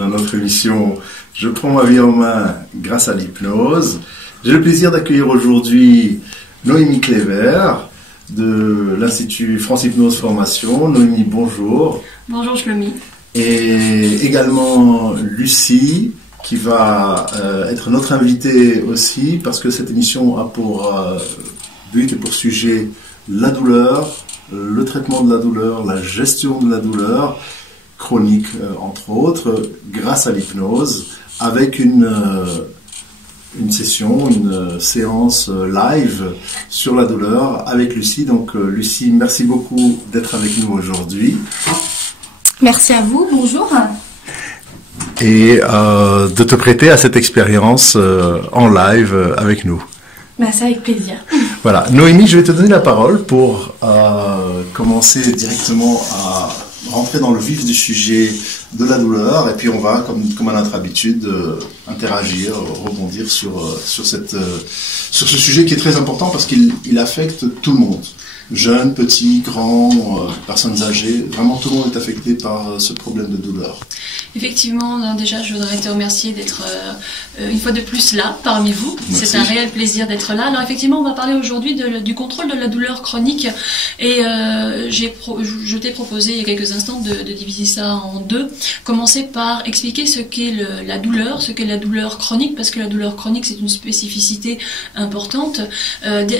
dans notre émission Je prends ma vie en main grâce à l'hypnose. J'ai le plaisir d'accueillir aujourd'hui Noémie Cléver de l'Institut France Hypnose Formation. Noémie, bonjour. Bonjour Shlomi. Et également Lucie qui va être notre invitée aussi parce que cette émission a pour but et pour sujet la douleur, le traitement de la douleur, la gestion de la douleur chronique entre autres, grâce à l'hypnose, avec une session, une séance live sur la douleur avec Lucie. Donc Lucie, merci beaucoup d'être avec nous aujourd'hui. Merci à vous, bonjour. Et de te prêter à cette expérience en live avec nous. C'est avec plaisir. Voilà, Noémie, je vais te donner la parole pour commencer directement à rentrer dans le vif du sujet de la douleur, et puis on va, comme à notre habitude, interagir, rebondir sur ce sujet qui est très important parce qu'il affecte tout le monde. Jeunes, petits, grands, personnes âgées, vraiment tout le monde est affecté par ce problème de douleur. Effectivement, déjà je voudrais te remercier d'être une fois de plus là parmi vous. C'est un réel plaisir d'être là. Alors effectivement, on va parler aujourd'hui du contrôle de la douleur chronique et je t'ai proposé il y a quelques instants de diviser ça en deux. Commencer par expliquer ce qu'est la douleur, ce qu'est la douleur chronique, parce que la douleur chronique c'est une spécificité importante.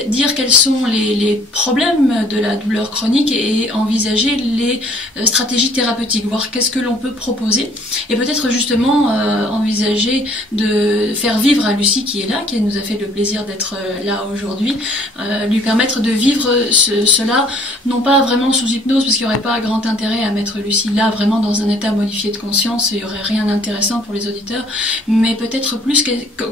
Dire quels sont les problèmes de la douleur chronique et envisager les stratégies thérapeutiques, voir qu'est-ce que l'on peut proposer et peut-être justement envisager de faire vivre à Lucie qui est là, qui nous a fait le plaisir d'être là aujourd'hui, lui permettre de vivre cela, non pas vraiment sous hypnose parce qu'il n'y aurait pas grand intérêt à mettre Lucie là vraiment dans un état modifié de conscience, il n'y aurait rien d'intéressant pour les auditeurs, mais peut-être plus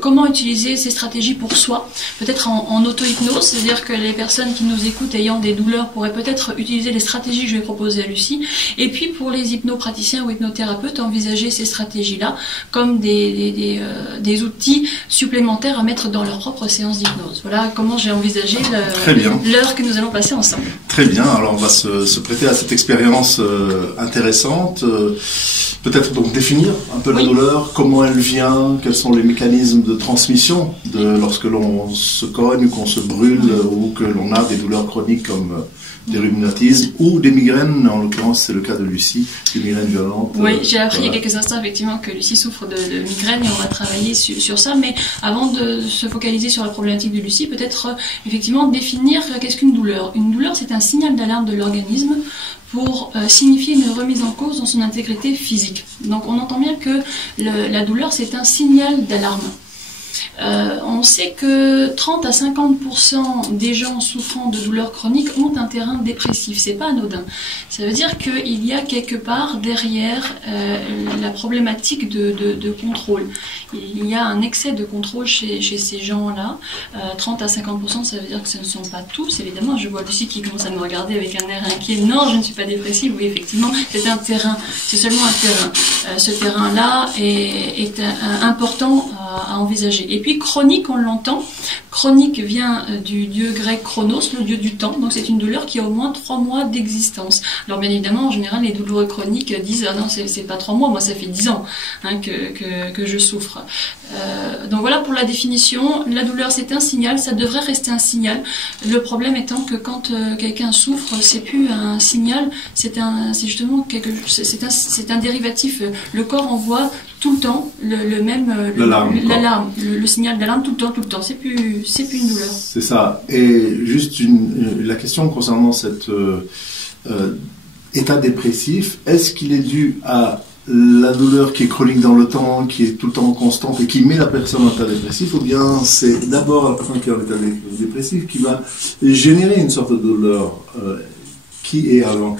comment utiliser ces stratégies pour soi, peut-être en auto-hypnose, c'est-à-dire que les personnes qui nous écoutent ayant des douleurs pourraient peut-être utiliser les stratégies que je vais proposer à Lucie, et puis pour les hypnopraticiens ou hypnothérapeutes, envisager ces stratégies-là comme des outils supplémentaires à mettre dans leur propre séance d'hypnose. Voilà comment j'ai envisagé l'heure que nous allons passer ensemble. Très bien, alors on va se prêter à cette expérience intéressante. Peut-être donc définir un peu la douleur, comment elle vient, quels sont les mécanismes de transmission lorsque l'on se cogne ou qu'on se brûle ou que l'on a des douleurs chroniques comme des rhumatismes ou des migraines, en l'occurrence c'est le cas de Lucie, des migraines violentes. Oui, j'ai appris il y a quelques instants effectivement que Lucie souffre de migraines et on va travailler sur ça, mais avant de se focaliser sur la problématique de Lucie, peut-être effectivement définir qu'est-ce qu'une douleur. Une douleur c'est un signal d'alarme de l'organisme pour signifier une remise en cause dans son intégrité physique. Donc on entend bien que la douleur c'est un signal d'alarme. On sait que 30 à 50% des gens souffrant de douleurs chroniques ont un terrain dépressif. C'est pas anodin. Ça veut dire qu'il y a quelque part derrière la problématique de contrôle. Il y a un excès de contrôle chez ces gens-là. 30 à 50%, ça veut dire que ce ne sont pas tous. Évidemment, je vois Lucie qui commence à me regarder avec un air inquiet. Non, je ne suis pas dépressive. Oui, effectivement, c'est un terrain. C'est seulement un terrain. Ce terrain-là est important à envisager. Et puis chronique, on l'entend. Chronique vient du dieu grec Chronos, le dieu du temps. Donc c'est une douleur qui a au moins 3 mois d'existence. Alors bien évidemment, en général, les douleurs chroniques disent ah non, c'est pas 3 mois, moi ça fait 10 ans que je souffre. Donc voilà pour la définition. La douleur c'est un signal, ça devrait rester un signal. Le problème étant que quand quelqu'un souffre, c'est plus un signal, c'est justement c'est un dérivatif. Le corps envoie tout le temps l'alarme, le signal d'alarme tout le temps. C'est plus une douleur. C'est ça. Et juste la question concernant cet état dépressif, est-ce qu'il est dû à la douleur qui est chronique dans le temps, qui est tout le temps constante et qui met la personne en état dépressif, ou bien c'est d'abord la personne qui est en état dépressif qui va générer une sorte de douleur qui est avant?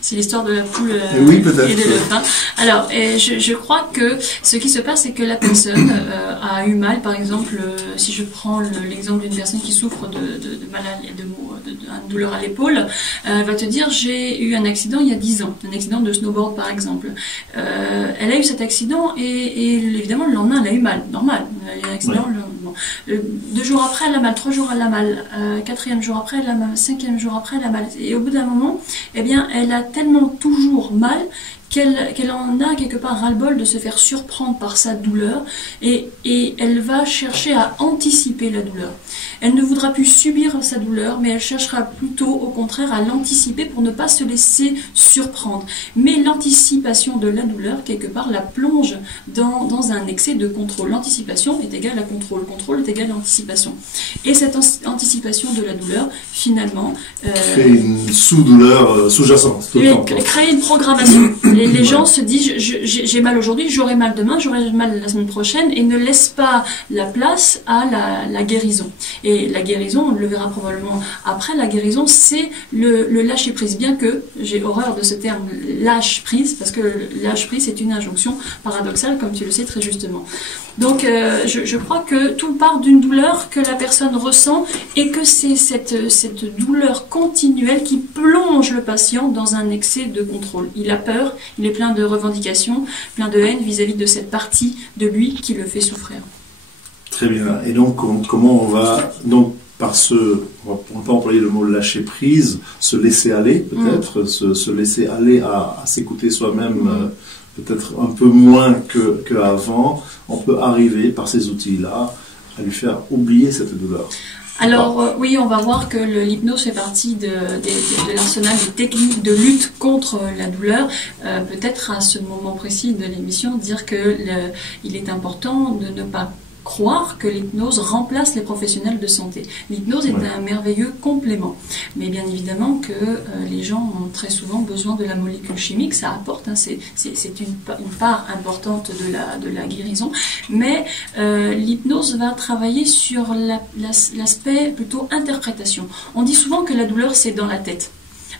C'est l'histoire de la poule oui, et de l'œuf. Alors, je crois que ce qui se passe, c'est que la personne a eu mal, par exemple, si je prends l'exemple d'une personne qui souffre de douleur à l'épaule, elle va te dire j'ai eu un accident il y a 10 ans, un accident de snowboard par exemple. Elle a eu cet accident et évidemment le lendemain elle a eu mal, normal. Il y a un accident, ouais. 2 jours après elle a mal, 3 jours elle a mal, 4e jour après elle a mal, 5e jour après elle a mal. Et au bout d'un moment, eh bien, elle a tellement toujours mal qu'elle en a quelque part ras-le-bol de se faire surprendre par sa douleur et elle va chercher à anticiper la douleur. Elle ne voudra plus subir sa douleur, mais elle cherchera plutôt au contraire à l'anticiper pour ne pas se laisser surprendre. Mais l'anticipation de la douleur, quelque part, la plonge dans un excès de contrôle. L'anticipation est égale à contrôle, contrôle est égal à anticipation. Et cette anticipation de la douleur, finalement... crée une sous-douleur sous-jacente. Créer une programmation. Les gens se disent, j'ai mal aujourd'hui, j'aurai mal demain, j'aurai mal la semaine prochaine, et ne laissent pas la place à la guérison. Et la guérison, on le verra probablement après, la guérison, c'est le lâcher-prise. Bien que j'ai horreur de ce terme lâche-prise, parce que lâche-prise, c'est une injonction paradoxale, comme tu le sais très justement. Donc, je crois que tout part d'une douleur que la personne ressent et que c'est cette douleur continuelle qui plonge le patient dans un excès de contrôle. Il a peur, il est plein de revendications, plein de haine vis-à-vis de cette partie de lui qui le fait souffrir. Très bien. Et donc, comment on va... Donc, on va pas employer le mot lâcher prise, se laisser aller peut-être, se laisser aller à s'écouter soi-même peut-être un peu moins qu'avant, on peut arriver par ces outils-là à lui faire oublier cette douleur. Alors oui, on va voir que l'hypnose fait partie de l'arsenal des techniques de lutte contre la douleur. Peut-être à ce moment précis de l'émission, dire que il est important de ne pas croire que l'hypnose remplace les professionnels de santé. L'hypnose est un merveilleux complément. Mais bien évidemment que les gens ont très souvent besoin de la molécule chimique, ça apporte, hein, c'est une part importante de la guérison. Mais l'hypnose va travailler sur l'aspect plutôt interprétation. On dit souvent que la douleur c'est dans la tête.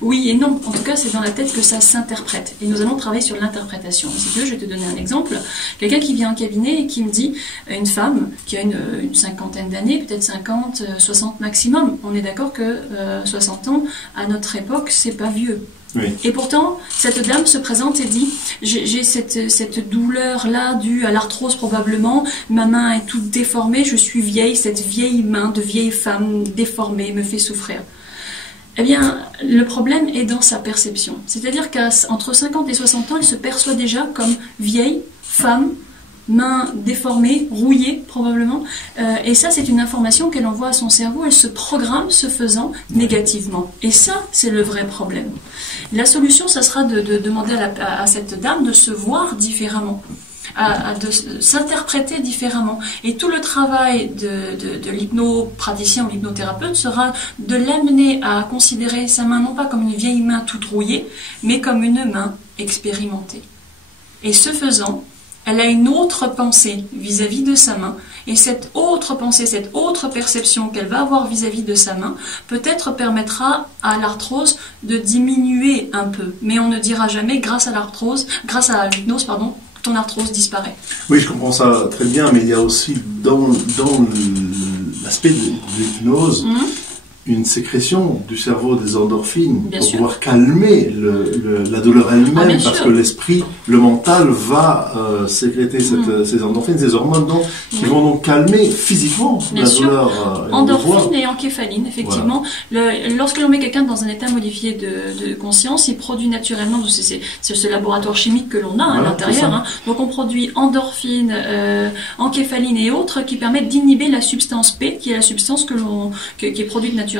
Oui et non, en tout cas c'est dans la tête que ça s'interprète et nous allons travailler sur l'interprétation. Si tu veux, je vais te donner un exemple. Quelqu'un qui vient en cabinet et qui me dit, une femme qui a une cinquantaine d'années, peut-être 50, 60 maximum, on est d'accord que 60 ans, à notre époque, c'est pas vieux. Oui. Et pourtant, cette dame se présente et dit, j'ai cette douleur-là due à l'arthrose probablement, ma main est toute déformée, je suis vieille, cette vieille main de vieille femme déformée me fait souffrir. Eh bien, le problème est dans sa perception. C'est-à-dire qu'entre 50 et 60 ans, elle se perçoit déjà comme vieille, femme, main déformée, rouillée probablement. Et ça, c'est une information qu'elle envoie à son cerveau. Elle se programme ce faisant négativement. Et ça, c'est le vrai problème. La solution, ça sera de demander à cette dame de se voir différemment. De s'interpréter différemment. Et tout le travail de l'hypnopraticien ou l'hypnothérapeute sera de l'amener à considérer sa main non pas comme une vieille main toute rouillée, mais comme une main expérimentée. Et ce faisant, elle a une autre pensée vis-à-vis de sa main, et cette autre pensée, cette autre perception qu'elle va avoir vis-à-vis de sa main, peut-être permettra à l'arthrose de diminuer un peu. Mais on ne dira jamais grâce à l'hypnose, pardon, ton arthrose disparaît. Oui, je comprends ça très bien, mais il y a aussi dans l'aspect de l'hypnose une sécrétion du cerveau des endorphines pour pouvoir calmer la douleur elle-même, parce que l'esprit, le mental va sécréter ces endorphines, ces hormones donc, qui vont donc calmer physiquement la douleur. Endorphines et encéphaline, effectivement. Voilà. Lorsque l'on met quelqu'un dans un état modifié de conscience, il produit naturellement, c'est ce laboratoire chimique que l'on a à l'intérieur, hein. Donc on produit endorphines, encéphaline et autres qui permettent d'inhiber la substance P, qui est la substance qui est produite naturellement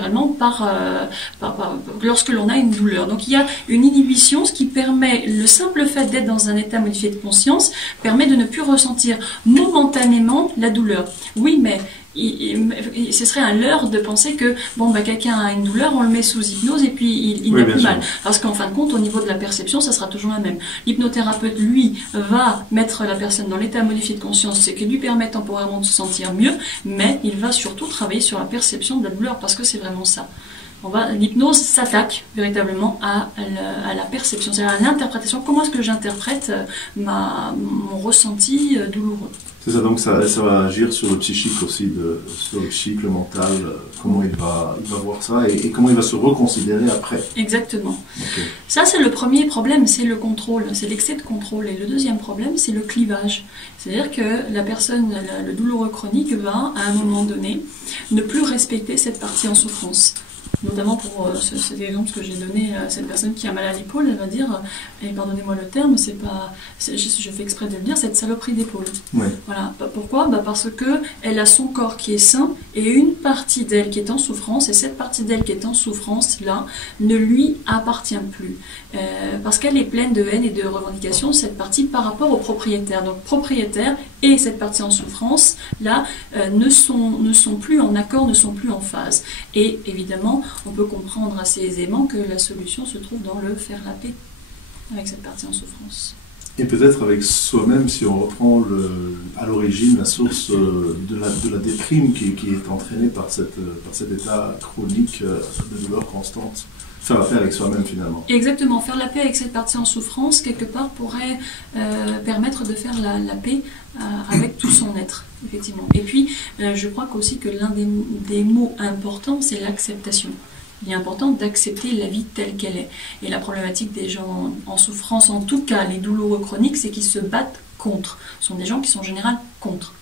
lorsque l'on a une douleur. Donc il y a une inhibition, ce qui permet, le simple fait d'être dans un état modifié de conscience, permet de ne plus ressentir momentanément la douleur. Oui, mais ce serait un leurre de penser que quelqu'un a une douleur, on le met sous hypnose et puis il n'a plus mal. Parce qu'en fin de compte, au niveau de la perception, ça sera toujours la même. L'hypnothérapeute, lui, va mettre la personne dans l'état modifié de conscience, ce qui lui permet temporairement de se sentir mieux, mais il va surtout travailler sur la perception de la douleur, parce que c'est vraiment ça. L'hypnose s'attaque véritablement à la perception, c'est-à-dire à l'interprétation. Comment est-ce que j'interprète mon ressenti douloureux? C'est ça, donc ça va agir sur le psychique aussi, sur le psychique, le mental, comment il va voir ça et comment il va se reconsidérer après. Exactement. Okay. Ça, c'est le premier problème, c'est le contrôle, c'est l'excès de contrôle. Et le deuxième problème, c'est le clivage. C'est-à-dire que la personne, le douloureux chronique, va, à un moment donné, ne plus respecter cette partie en souffrance. notamment pour cet exemple que j'ai donné à cette personne qui a mal à l'épaule, elle va dire, et pardonnez-moi le terme, je fais exprès de le dire, cette saloperie d'épaule. Ouais. Voilà. Pourquoi? Parce que elle a son corps qui est sain et une partie d'elle qui est en souffrance, et cette partie d'elle qui est en souffrance là ne lui appartient plus. Parce qu'elle est pleine de haine et de revendications, cette partie par rapport au propriétaire. Donc propriétaire et cette partie en souffrance là ne sont plus en accord, ne sont plus en phase. Et évidemment, on peut comprendre assez aisément que la solution se trouve dans le faire la paix avec cette partie en souffrance. Et peut-être avec soi-même, si on reprend à l'origine la source de la déprime qui est entraînée par cet état chronique de douleur constante. Faire la paix avec soi-même finalement. Exactement, faire la paix avec cette partie en souffrance, quelque part, pourrait permettre de faire la paix avec tout son être, effectivement. Et puis, je crois aussi que l'un des mots importants, c'est l'acceptation. Il est important d'accepter la vie telle qu'elle est. Et la problématique des gens en souffrance, en tout cas les douloureux chroniques, c'est qu'ils se battent contre. Ce sont des gens qui sont en général contre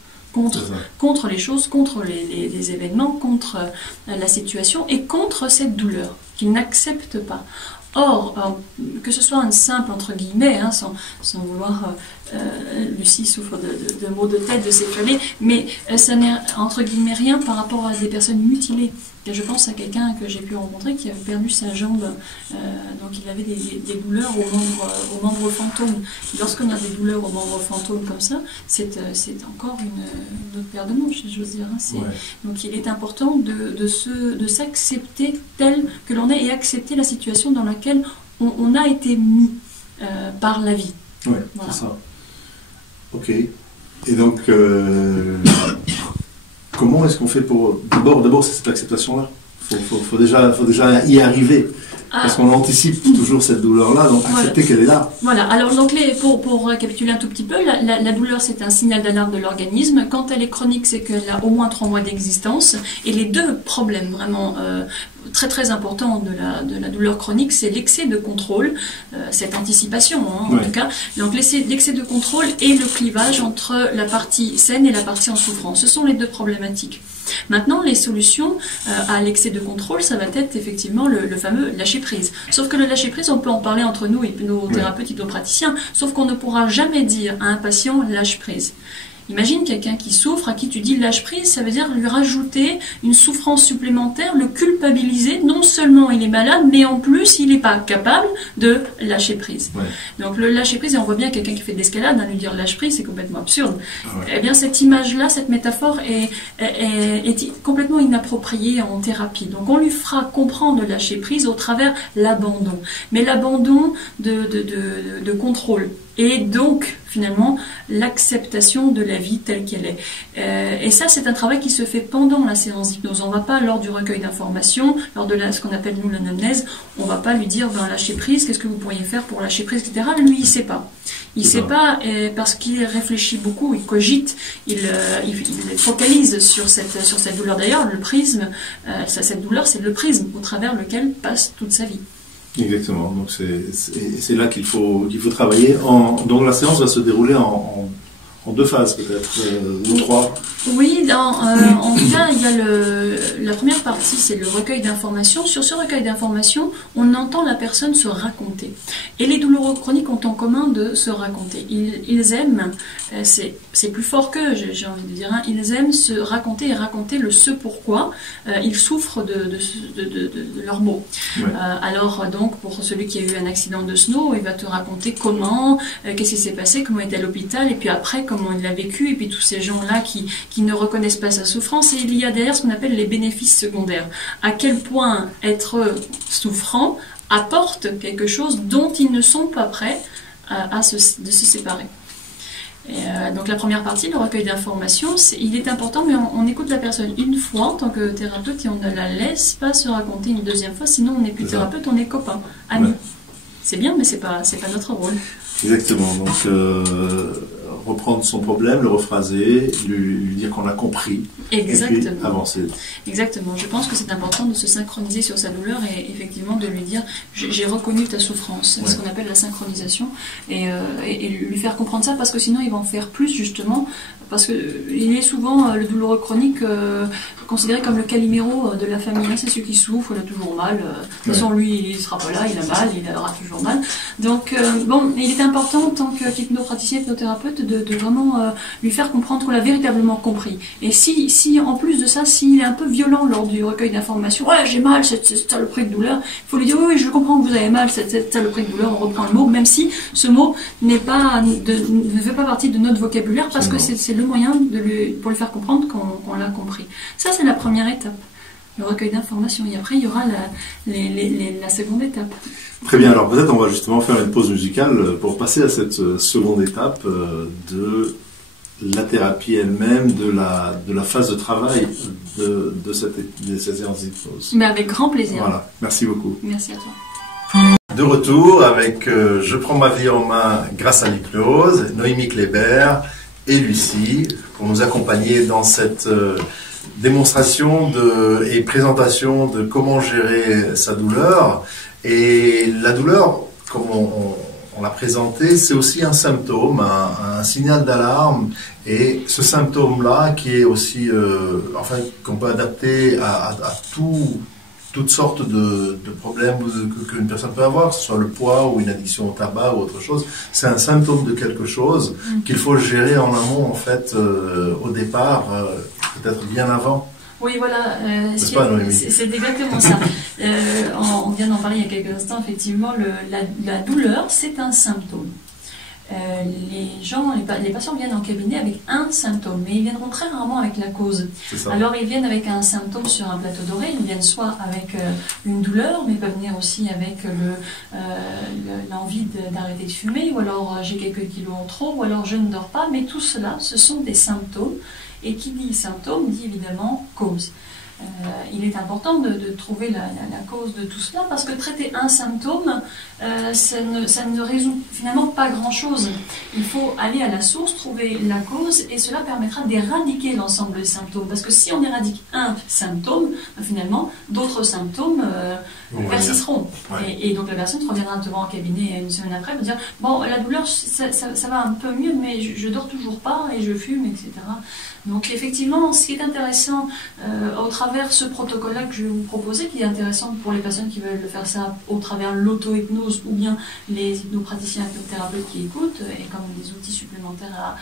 les choses, contre les événements, contre la situation et contre cette douleur qu'ils n'acceptent pas. Or, que ce soit un simple, entre guillemets, hein, sans vouloir... Lucie souffre de maux de tête, de céphalée, mais ça n'est entre guillemets rien par rapport à des personnes mutilées. Et je pense à quelqu'un que j'ai pu rencontrer qui avait perdu sa jambe, donc il avait des douleurs aux membres fantômes. Lorsqu'on a des douleurs aux membres fantômes comme ça, c'est encore une autre paire de manches, j'ose dire. Hein. Ouais. Donc il est important de s'accepter tel que l'on est et accepter la situation dans laquelle on a été mis par la vie. Oui, voilà. C'est ça. Ok. Et donc, comment est-ce qu'on fait pour... D'abord, c'est cette acceptation-là. Faut déjà y arriver. Parce qu'on anticipe toujours cette douleur-là, donc accepter qu'elle est là. Voilà, alors donc pour récapituler un tout petit peu, la douleur c'est un signal d'alarme de l'organisme. Quand elle est chronique, c'est qu'elle a au moins 3 mois d'existence. Et les deux problèmes vraiment très très importants de la douleur chronique, c'est l'excès de contrôle, cette anticipation en tout cas. Donc l'excès de contrôle et le clivage entre la partie saine et la partie en souffrance. Ce sont les deux problématiques. Maintenant, les solutions à l'excès de contrôle, ça va être effectivement le fameux lâcher-prise. Sauf que le lâcher-prise, on peut en parler entre nous, hypnothérapeutes, hypnopraticiens, sauf qu'on ne pourra jamais dire à un patient lâche-prise. Imagine quelqu'un qui souffre, à qui tu dis lâche prise, ça veut dire lui rajouter une souffrance supplémentaire, le culpabiliser. Non seulement il est malade, mais en plus il n'est pas capable de lâcher prise. Ouais. Donc le lâcher prise, et on voit bien quelqu'un qui fait de l'escalade, lui dire lâche prise, c'est complètement absurde. Ouais. Eh bien cette image-là, cette métaphore est complètement inappropriée en thérapie. Donc on lui fera comprendre le lâcher prise au travers l'abandon. Mais l'abandon de contrôle. Et donc, finalement, l'acceptation de la vie telle qu'elle est. Et ça, c'est un travail qui se fait pendant la séance d'hypnose. On ne va pas, lors du recueil d'informations, lors de ce qu'on appelle, nous, l'anamnèse, on ne va pas lui dire, lâchez prise, qu'est-ce que vous pourriez faire pour lâcher prise, etc. Lui, il ne sait pas. Il ne sait pas parce qu'il réfléchit beaucoup, il cogite, il focalise sur cette douleur. D'ailleurs, le prisme, cette douleur, c'est le prisme au travers lequel passe toute sa vie. Exactement, donc c'est là qu'il faut travailler. Donc la séance va se dérouler en 2 phases peut-être, ou 3. Oui, en tout cas, il y a la première partie, c'est le recueil d'informations. Sur ce recueil d'informations, on entend la personne se raconter. Et les douloureux chroniques ont en commun de se raconter. Ils aiment, c'est plus fort qu'eux, j'ai envie de dire, hein, ils aiment se raconter et raconter le ce pourquoi ils souffrent de leurs maux. Ouais. Alors donc, pour celui qui a eu un accident de snow, il va te raconter comment, qu'est-ce qui s'est passé, comment il était à l'hôpital, et puis après, comment il l'a vécu, et puis tous ces gens-là qui ne reconnaissent pas sa souffrance, et il y a derrière ce qu'on appelle les bénéfices secondaires. À quel point être souffrant apporte quelque chose dont ils ne sont pas prêts de se séparer. Et donc la première partie, le recueil d'informations, il est important, mais on écoute la personne une fois en tant que thérapeute et on ne la laisse pas se raconter une deuxième fois, sinon on n'est plus thérapeute, on est copain, ami. Ouais. C'est bien, mais c'est pas notre rôle. Exactement, donc reprendre son problème, le rephraser, lui dire qu'on a compris. Exactement. Et puis avancer. Exactement. Je pense que c'est important de se synchroniser sur sa douleur et effectivement de lui dire j'ai reconnu ta souffrance. C'est ce qu'on appelle la synchronisation et lui faire comprendre ça parce que sinon il va en faire plus justement parce que il est souvent le douloureux chronique considéré comme le Calimero de la famille. C'est celui qui souffre, il a toujours mal. De toute façon, lui, il sera pas là, il a mal, il aura toujours mal. Donc, bon, il est important en tant qu'hypnopraticien, hypnothérapeute, de vraiment lui faire comprendre qu'on l'a véritablement compris. Et si en plus de ça, s'il est un peu violent lors du recueil d'informations, ouais, j'ai mal, cette saloperie de douleur, il faut lui dire, oui, je comprends que vous avez mal, cette saloperie de douleur, on reprend le mot, même si ce mot ne fait pas partie de notre vocabulaire, parce que c'est le moyen pour lui faire comprendre qu'on l'a compris. Ça, c'est la première étape, le recueil d'informations. Et après, il y aura la seconde étape. Très bien, alors peut-être on va justement faire une pause musicale pour passer à cette seconde étape de la thérapie elle-même, de la phase de travail de cette séance d'hypnose. Mais avec grand plaisir. Voilà, merci beaucoup. Merci à toi. De retour avec Je prends ma vie en main grâce à l'hypnose, Noémie Kléber et Lucie, pour nous accompagner dans cette démonstration et présentation de comment gérer sa douleur. Et la douleur, comme on l'a présenté, c'est aussi un symptôme, un signal d'alarme. Et ce symptôme-là, qui est aussi, qu'on peut adapter à toutes sortes de problèmes qu'une personne peut avoir, que ce soit le poids ou une addiction au tabac ou autre chose, c'est un symptôme de quelque chose qu'il faut gérer en amont, en fait, au départ, peut-être bien avant. Oui, voilà, c'est exactement ça. On vient d'en parler il y a quelques instants, effectivement, la douleur, c'est un symptôme. Les patients viennent en cabinet avec un symptôme, mais ils viendront très rarement avec la cause. Alors ils viennent avec un symptôme sur un plateau doré, ils viennent soit avec une douleur, mais peuvent venir aussi avec l'envie d'arrêter de fumer, ou alors j'ai quelques kilos en trop, ou alors je ne dors pas, mais tout cela, ce sont des symptômes, et qui dit symptôme dit évidemment cause. Il est important de trouver la cause de tout cela, parce que traiter un symptôme, ça ne résout finalement pas grand-chose. Il faut aller à la source, trouver la cause, et cela permettra d'éradiquer l'ensemble des symptômes. Parce que si on éradique un symptôme, finalement, d'autres symptômes persisteront. Ouais. Et donc la personne reviendra devant un cabinet une semaine après pour dire « Bon, la douleur, ça va un peu mieux, mais je dors toujours pas, et je fume, etc. » Donc effectivement, ce qui est intéressant au travers ce protocole-là que je vais vous proposer, qui est intéressant pour les personnes qui veulent faire ça au travers l'auto-hypnose ou bien les hypnopraticiens hypnothérapeutes qui écoutent, et comme des outils supplémentaires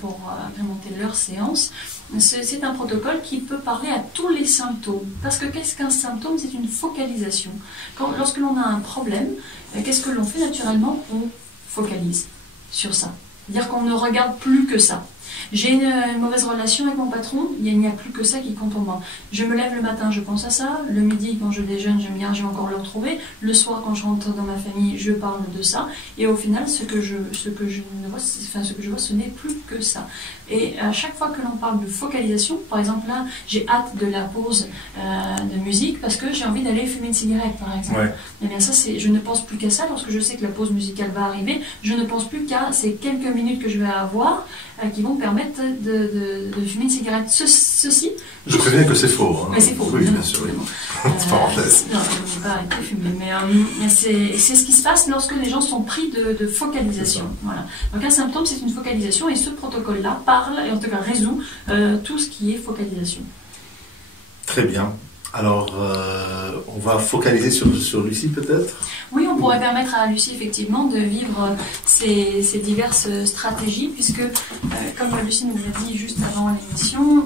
pour implémenter leur séance, c'est un protocole qui peut parler à tous les symptômes. Parce que qu'est-ce qu'un symptôme? C'est une focalisation. Lorsque l'on a un problème, qu'est-ce que l'on fait naturellement? On focalise sur ça. C'est-à-dire qu'on ne regarde plus que ça. J'ai une mauvaise relation avec mon patron, il n'y a plus que ça qui compte pour moi. Je me lève le matin, je pense à ça. Le midi, quand je déjeune, j'aime bien, je vais encore le retrouver. Le soir, quand je rentre dans ma famille, je parle de ça. Et au final, ce que je vois, ce n'est plus que ça. Et à chaque fois que l'on parle de focalisation, par exemple là, j'ai hâte de la pause de musique parce que j'ai envie d'aller fumer une cigarette, par exemple. Ouais. Eh bien ça, je ne pense plus qu'à ça. Lorsque je sais que la pause musicale va arriver, je ne pense plus qu'à ces quelques minutes que je vais avoir qui vont me permettre de fumer une cigarette. Ceci... Je préviens que c'est faux. Hein. Mais c'est faux. Oui, bien sûr. Oui. Parenthèse. Non, je n'ai pas été fumé. Mais c'est ce qui se passe lorsque les gens sont pris de focalisation. Voilà. Donc un symptôme, c'est une focalisation et ce protocole-là parle, et en tout cas résout, tout ce qui est focalisation. Très bien. Alors, on va focaliser sur Lucie peut-être? Oui, on pourrait permettre à Lucie effectivement de vivre ces diverses stratégies, puisque comme Lucie nous l'a dit juste avant l'émission,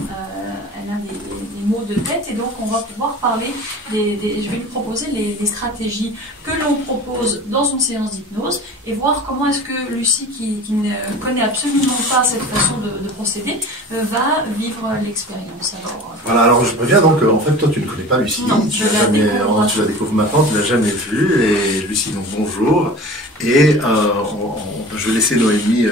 elle a des mots de tête, et donc on va pouvoir parler, je vais lui proposer les stratégies que l'on propose dans une séance d'hypnose, et voir comment est-ce que Lucie, qui ne connaît absolument pas cette façon de procéder, va vivre l'expérience. Voilà, alors je préviens donc, en fait toi tu ne connais pas Lucie, non, tu la découvres maintenant, tu ne l'as jamais vue, et Lucie, donc bonjour, et je vais laisser Noémie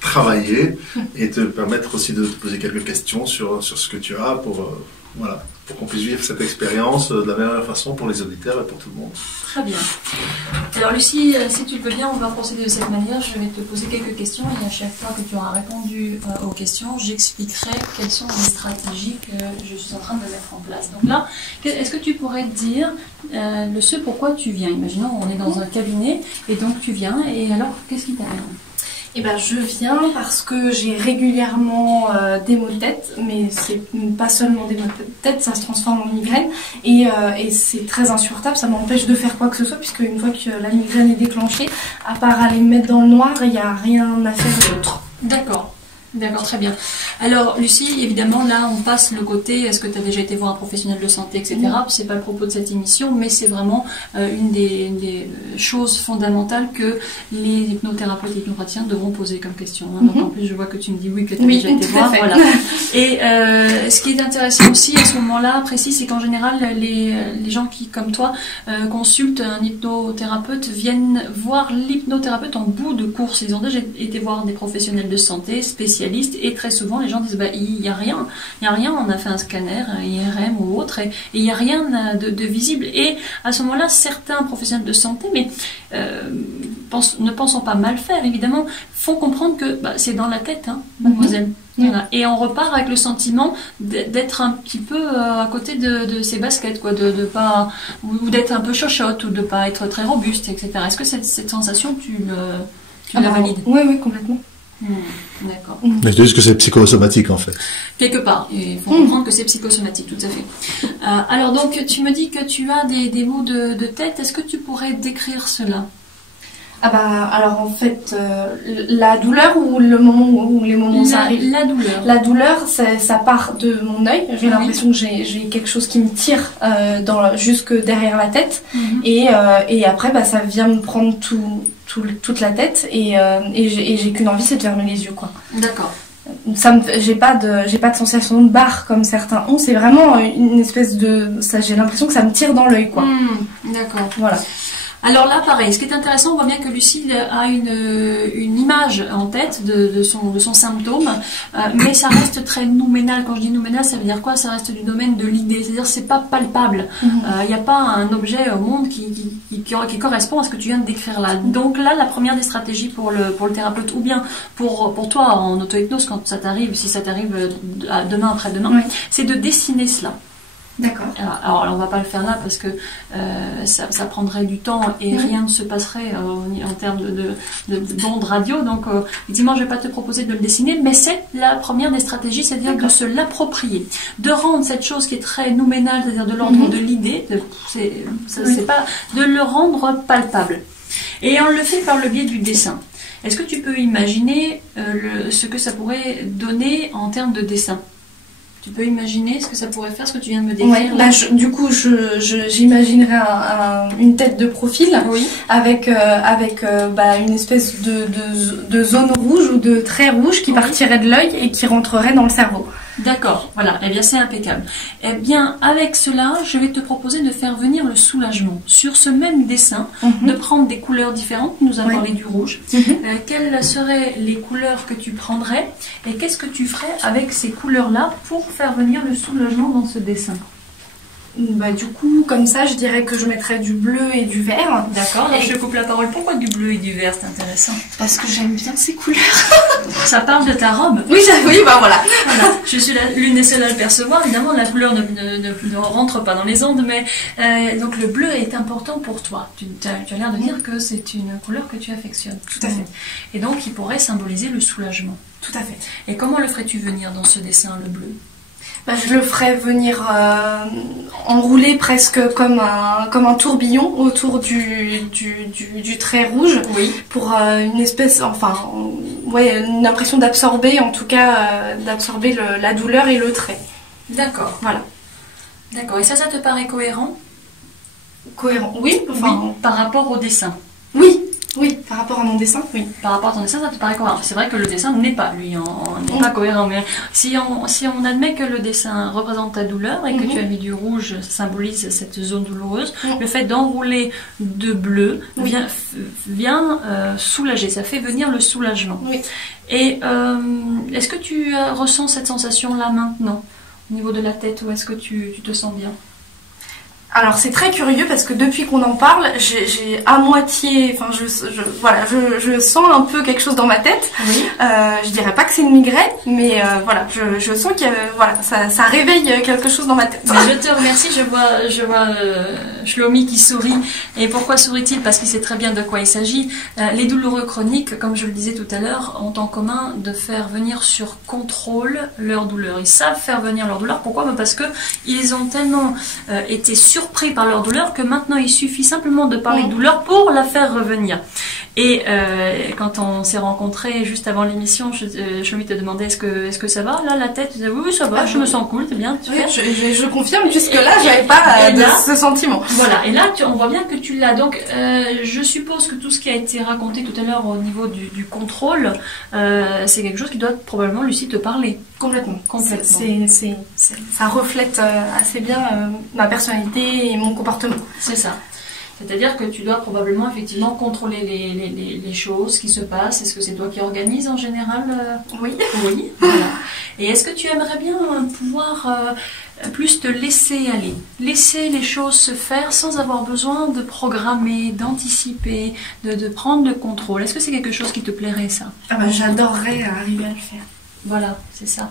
travailler et te permettre aussi de te poser quelques questions sur ce que tu as pour qu'on puisse vivre cette expérience de la meilleure façon pour les auditeurs et pour tout le monde. Très bien. Alors Lucie, si tu le veux bien, on va procéder de cette manière. Je vais te poser quelques questions et à chaque fois que tu auras répondu aux questions, j'expliquerai quelles sont les stratégies que je suis en train de mettre en place. Donc là, est-ce que tu pourrais te dire ce pourquoi tu viens? Imaginons, on est dans un cabinet et donc tu viens, et alors qu'est-ce qui t'amène? Eh ben, je viens parce que j'ai régulièrement des maux de tête, mais c'est pas seulement des maux de tête, ça se transforme en migraine et c'est très insupportable, ça m'empêche de faire quoi que ce soit puisque une fois que la migraine est déclenchée, à part aller me mettre dans le noir, il n'y a rien à faire d'autre. D'accord. D'accord, très bien. Alors, Lucie, évidemment, là, on passe le côté, est-ce que tu as déjà été voir un professionnel de santé, etc. C'est pas le propos de cette émission, mais c'est vraiment une des choses fondamentales que les hypnothérapeutes et hypnopraticiens devront poser comme question. Hein. Donc, en plus, je vois que tu me dis oui, que tu as déjà été voir. Voilà. Et ce qui est intéressant aussi à ce moment-là, précis, c'est qu'en général, les gens qui, comme toi, consultent un hypnothérapeute viennent voir l'hypnothérapeute en bout de course. Ils ont déjà été voir des professionnels de santé, spécialistes, et très souvent les gens disent bah, il n'y a rien, on a fait un scanner, un IRM ou autre, et il n'y a rien de visible. Et à ce moment-là, certains professionnels de santé, mais ne pensant pas mal faire, évidemment, font comprendre que bah, c'est dans la tête, hein, mademoiselle. Voilà. Et on repart avec le sentiment d'être un petit peu à côté de ses baskets, quoi, de pas, ou d'être un peu chochotte, ou de pas être très robuste, etc. Est-ce que cette sensation, tu la valides? Oui, complètement. D'accord. Mais je dis que c'est psychosomatique en fait. Quelque part, il faut comprendre que c'est psychosomatique, tout à fait. Alors donc, tu me dis que tu as des maux de tête, est-ce que tu pourrais décrire cela? Ah bah alors en fait la douleur ou le moment où les moments ça arrive. La douleur ça part de mon œil. J'ai l'impression que j'ai quelque chose qui me tire jusque derrière la tête et après bah ça vient me prendre toute la tête et j'ai qu'une envie, c'est de fermer les yeux quoi. D'accord. J'ai pas de sensation de barre comme certains ont. C'est vraiment une espèce de j'ai l'impression que ça me tire dans l'œil quoi. D'accord. Voilà. Alors là, pareil, ce qui est intéressant, on voit bien que Lucie a une image en tête de son symptôme, mais ça reste très nouménal. Quand je dis nouménal, ça veut dire quoi? Ça reste du domaine de l'idée, c'est-à-dire c'est pas palpable. Il n'y a pas un objet au monde qui correspond à ce que tu viens de décrire là. Donc là, la première des stratégies pour le thérapeute, ou bien pour toi en auto-hypnose, quand ça t'arrive, si ça t'arrive demain, après-demain, c'est de dessiner cela. D'accord. Alors on va pas le faire là parce que ça prendrait du temps et rien ne se passerait en termes d'ondes radio. Donc effectivement je vais pas te proposer de le dessiner, mais c'est la première des stratégies, c'est-à-dire de se l'approprier, de rendre cette chose qui est très nouménale, c'est-à-dire de l'ordre de l'idée, c'est pas de le rendre palpable. Et on le fait par le biais du dessin. Est-ce que tu peux imaginer ce que ça pourrait donner en termes de dessin? Tu peux imaginer ce que ça pourrait faire, ce que tu viens de me décrire là. Du coup, j'imaginerais une tête de profil avec une espèce de zone rouge ou de trait rouge qui partirait de l'œil et qui rentrerait dans le cerveau. D'accord, voilà, eh bien c'est impeccable. Eh bien, avec cela, je vais te proposer de faire venir le soulagement. Sur ce même dessin, de prendre des couleurs différentes, nous avons parlé du rouge. Quelles seraient les couleurs que tu prendrais et qu'est-ce que tu ferais avec ces couleurs-là pour faire venir le soulagement dans ce dessin? Bah, du coup, comme ça, je dirais que je mettrais du bleu et du vert. D'accord, je te coupe la parole. Pourquoi du bleu et du vert? C'est intéressant. Parce que j'aime bien ces couleurs. Ça parle de ta robe? Oui, bah voilà. Je suis l'une des seules à le percevoir. Évidemment, la couleur ne rentre pas dans les ondes, mais donc le bleu est important pour toi. Tu as l'air de dire que c'est une couleur que tu affectionnes. Tout à fait. Et donc, il pourrait symboliser le soulagement. Tout à fait. Et comment le ferais-tu venir dans ce dessin, le bleu? Bah, je le ferais venir enroulé presque comme un tourbillon autour du trait rouge pour une espèce, une impression d'absorber, en tout cas d'absorber la douleur et le trait. D'accord. Voilà. D'accord. Et ça te paraît cohérent? Cohérent, oui. Par rapport au dessin. Oui, par rapport à mon dessin, oui. Par rapport à ton dessin, ça te paraît cohérent. C'est vrai que le dessin n'est pas, n'est pas cohérent. Mais si on admet que le dessin représente ta douleur et que tu as mis du rouge, ça symbolise cette zone douloureuse, le fait d'enrouler de bleu vient soulager. Ça fait venir le soulagement. Oui. Et est-ce que tu ressens cette sensation-là maintenant, au niveau de la tête, ou est-ce que tu te sens bien? Alors c'est très curieux parce que depuis qu'on en parle, j'ai à moitié, enfin voilà, je sens un peu quelque chose dans ma tête. Oui. Je dirais pas que c'est une migraine, mais voilà, je sens que voilà, ça réveille quelque chose dans ma tête. Mais je te remercie, je vois Shlomi qui sourit. Et pourquoi sourit-il? Parce qu'il sait très bien de quoi il s'agit. Les douloureux chroniques, comme je le disais tout à l'heure, ont en commun de faire venir sur contrôle leur douleur. Ils savent faire venir leur douleur. Pourquoi? Parce que ils ont tellement été surpris par leur douleur que maintenant il suffit simplement de parler de douleur pour la faire revenir. Et quand on s'est rencontrés juste avant l'émission, Shlomi te demandait est-ce que ça va? Là, la tête, oui, ça va, je me sens cool, c'est bien. Oui, je confirme, jusque-là, j'avais pas ce sentiment. Voilà, et là, on voit bien que tu l'as. Donc, je suppose que tout ce qui a été raconté tout à l'heure au niveau du contrôle, c'est quelque chose qui doit probablement, Lucie, te parler. Complètement. Ça reflète assez bien ma personnalité et mon comportement. C'est ça. C'est-à-dire que tu dois probablement effectivement contrôler les choses qui se passent. Est-ce que c'est toi qui organises en général? Oui. Oui. Voilà. Et est-ce que tu aimerais bien pouvoir plus te laisser aller, laisser les choses se faire sans avoir besoin de programmer, d'anticiper, de prendre le contrôle? Est-ce que c'est quelque chose qui te plairait, ça? J'adorerais arriver à le faire. Voilà, c'est ça.